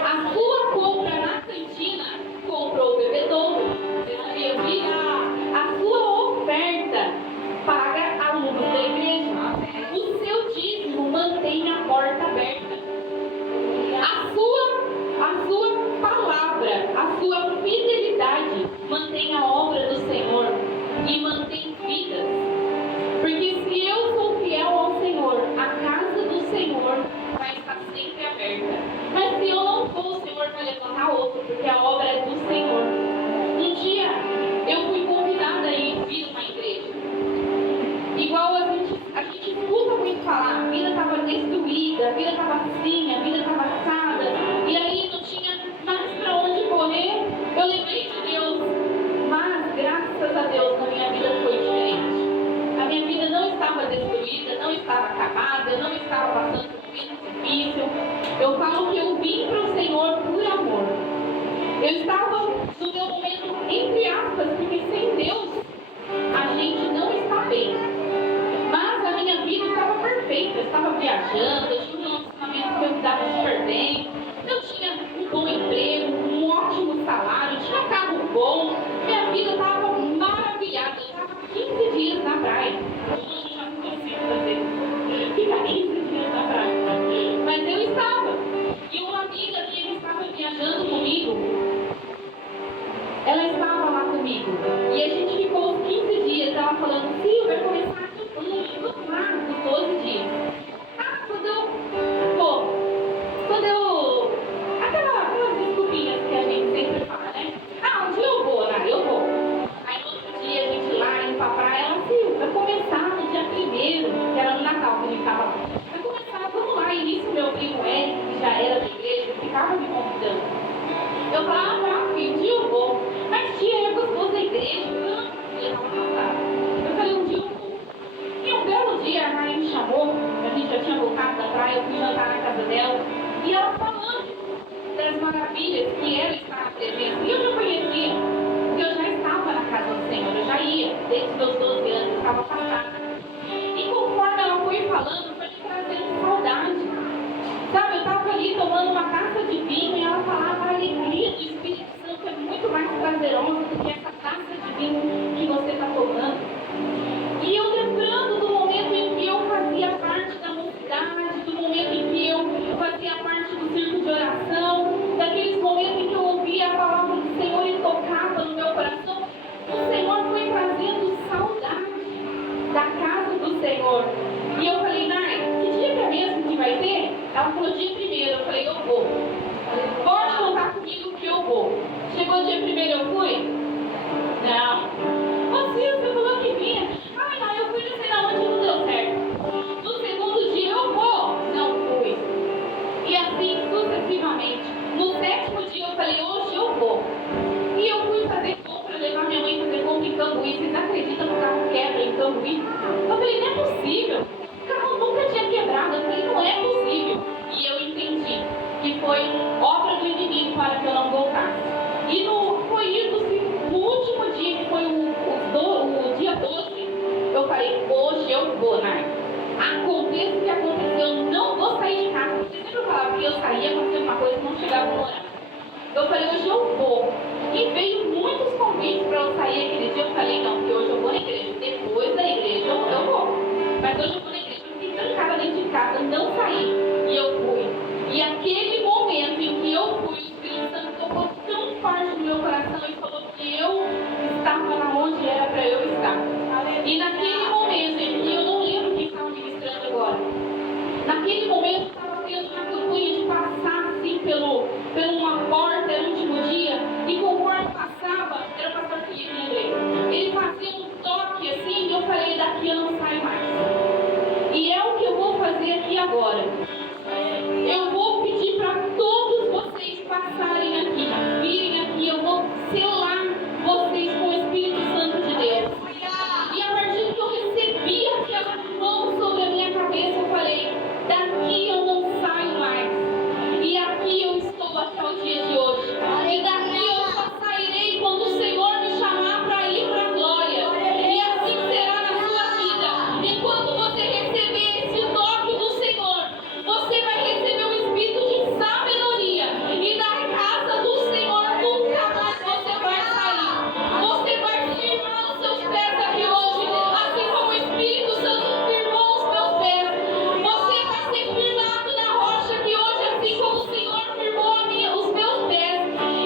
A sua compra na cantina comprou o bebedouro. Você sabia disso? A sua oferta paga a luz da igreja. O seu dízimo mantém a porta aberta. A sua palavra, a sua fidelidade mantém a obra do Senhor e mantém vidas. Porque se eu sou fiel ao Senhor, a casa do Senhor vai estar sempre aberta. Mas se eu não for, o Senhor vai levantar outro, porque a obra é do Senhor. Um dia eu fui convidada a ir vir uma igreja. Igual a gente escuta muito falar, a vida estava destruída, a vida estava assim, a vida estava assada, e aí não tinha mais para onde correr. Eu lembrei de Deus, mas graças a Deus na minha vida foi diferente. A minha vida não estava estava acabada, eu não estava passando por um momento difícil. Eu falo que eu vim para o Senhor por amor. Eu estava no meu momento, entre aspas, porque sem Deus a gente não está bem. Mas a minha vida estava perfeita. Eu estava viajando, eu tinha um relacionamento que eu me dava super bem. Eu tinha um bom emprego, um ótimo salário, tinha carro bom. Minha vida estava maravilhada. Eu estava 15 dias na praia. Hoje eu já não consigo fazer. Ficar 15 dias na praia. Mas eu estava. E uma amiga minha que estava viajando comigo, ela estava lá comigo. E a gente ficou uns 15 dias, ela falando, sim, vai começar tudo lá, nos 12 dias. Aquelas desculpinhas que a gente sempre fala, né? Um dia eu vou, né? Eu vou. Aí no outro dia a gente lá indo pra praia, ela, sim, vai começar no dia 1º, que era no Natal que a gente estava lá. Vai começar, vamos lá. E nisso meu primo Eric, que já era da igreja, ficava me convidando. Eu falava, filho, um dia eu vou. Mas tia, é gostoso da igreja. Eu falei, um dia eu vou. E um belo dia a Raia me chamou, a gente já tinha voltado da praia, eu fui jantar na casa dela. E ela falando das maravilhas que ela está na presença. E eu já conhecia, porque eu já estava na casa do Senhor, eu já ia, desde os meus 12 anos, eu estava passada. E conforme ela foi falando, foi me trazendo saudade. Sabe, eu estava ali tomando uma taça de vinho e ela falava, a alegria do Espírito Santo é muito mais prazerosa do que essa taça de vinho que você está tomando. E eu lembrando do momento em que eu fazia parte da mocidade, do momento em que eu fazia parte do círculo de oração, daqueles momentos em que eu ouvia a palavra do Senhor e tocava no meu coração, o Senhor foi trazendo saudade da casa do Senhor. E eu falei, Nai, que dia que é mesmo que vai ter? Ela falou, dia 1º. Eu falei, eu vou. Pode contar comigo que eu vou. Chegou o dia 1º, eu fui? Não. Você falou que vinha. Não, eu fui não sei na onde, não deu certo. No segundo dia, eu vou. Não fui. E assim sucessivamente. No 7º dia, eu falei, hoje eu vou. E eu fui fazer compra, levar minha mãe fazer compra em Cambuí. Vocês acreditam que o carro quebra em Cambuí? Eu falei, não é possível. O carro nunca tinha quebrado. Eu falei, não é possível. E eu entendi que foi obra do inimigo para que eu não voltasse. E foi isso, no último dia, que foi o dia 12, eu falei, hoje eu vou, Nai. Aconteça o que acontecer, eu não vou sair de casa. Porque sempre eu falava que eu saía, acontecia uma coisa e não chegava no horário. Eu falei, hoje eu vou. E veio muitos convites para eu sair aquele dia. Eu falei, não, porque hoje eu vou na igreja. Depois da igreja eu vou. Mas hoje eu vou na igreja, eu fiquei trancada dentro de casa, não saí. E eu fui. E aquele momento em que eu fui, o Espírito Santo tocou tão forte no meu coração e falou que eu estava lá onde era para eu estar. E naquele momento em que eu não lembro quem estava ministrando agora, naquele momento eu estava tendo uma campanha de passar assim por uma porta, era o último dia, e conforme passava, era o pastor Felipe, lembrei. Ele fazia um toque assim, e eu falei, daqui eu não saio mais. E é o que eu vou fazer aqui agora. Eu vou pedir para todos vocês passarem aqui, virem aqui, eu vou selar vocês com o Espírito Santo de Deus. E a partir que eu recebi aquela mão sobre a minha cabeça, eu falei, daqui eu não saio mais. E aqui eu estou até o dia de hoje. E daqui eu só sairei quando o Senhor me chamar para ir para a glória. E assim será na sua vida. E quando você receber esse toque do Senhor, você vai receber o espírito de sabedoria. E da casa do Senhor nunca mais você vai sair. Você vai firmar os seus pés aqui hoje, assim como o Espírito Santo firmou os meus pés. Você vai ser firmado na rocha aqui hoje, assim como o Senhor firmou os meus pés.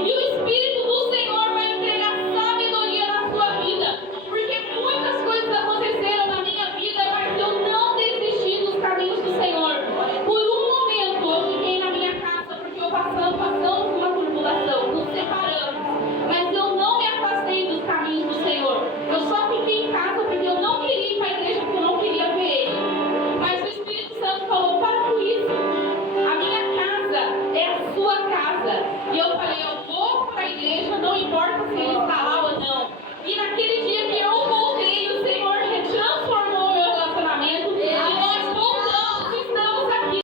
E o Espírito do Senhor vai entregar sabedoria na sua vida. Porque muitas coisas aconteceram na minha vida, mas eu não desisti dos caminhos do Senhor. Por um momento eu fiquei na minha casa, porque eu passamos uma turbulação, nos separamos. Mas eu não me afastei dos caminhos do Senhor. Eu só fiquei em casa porque eu não queria ir para a igreja, porque eu não queria ver Ele. Mas o Espírito Santo falou, para com isso. A minha casa é a sua casa. E eu falei, eu vou para a igreja, não importa se Ele está lá ou não. E naquele dia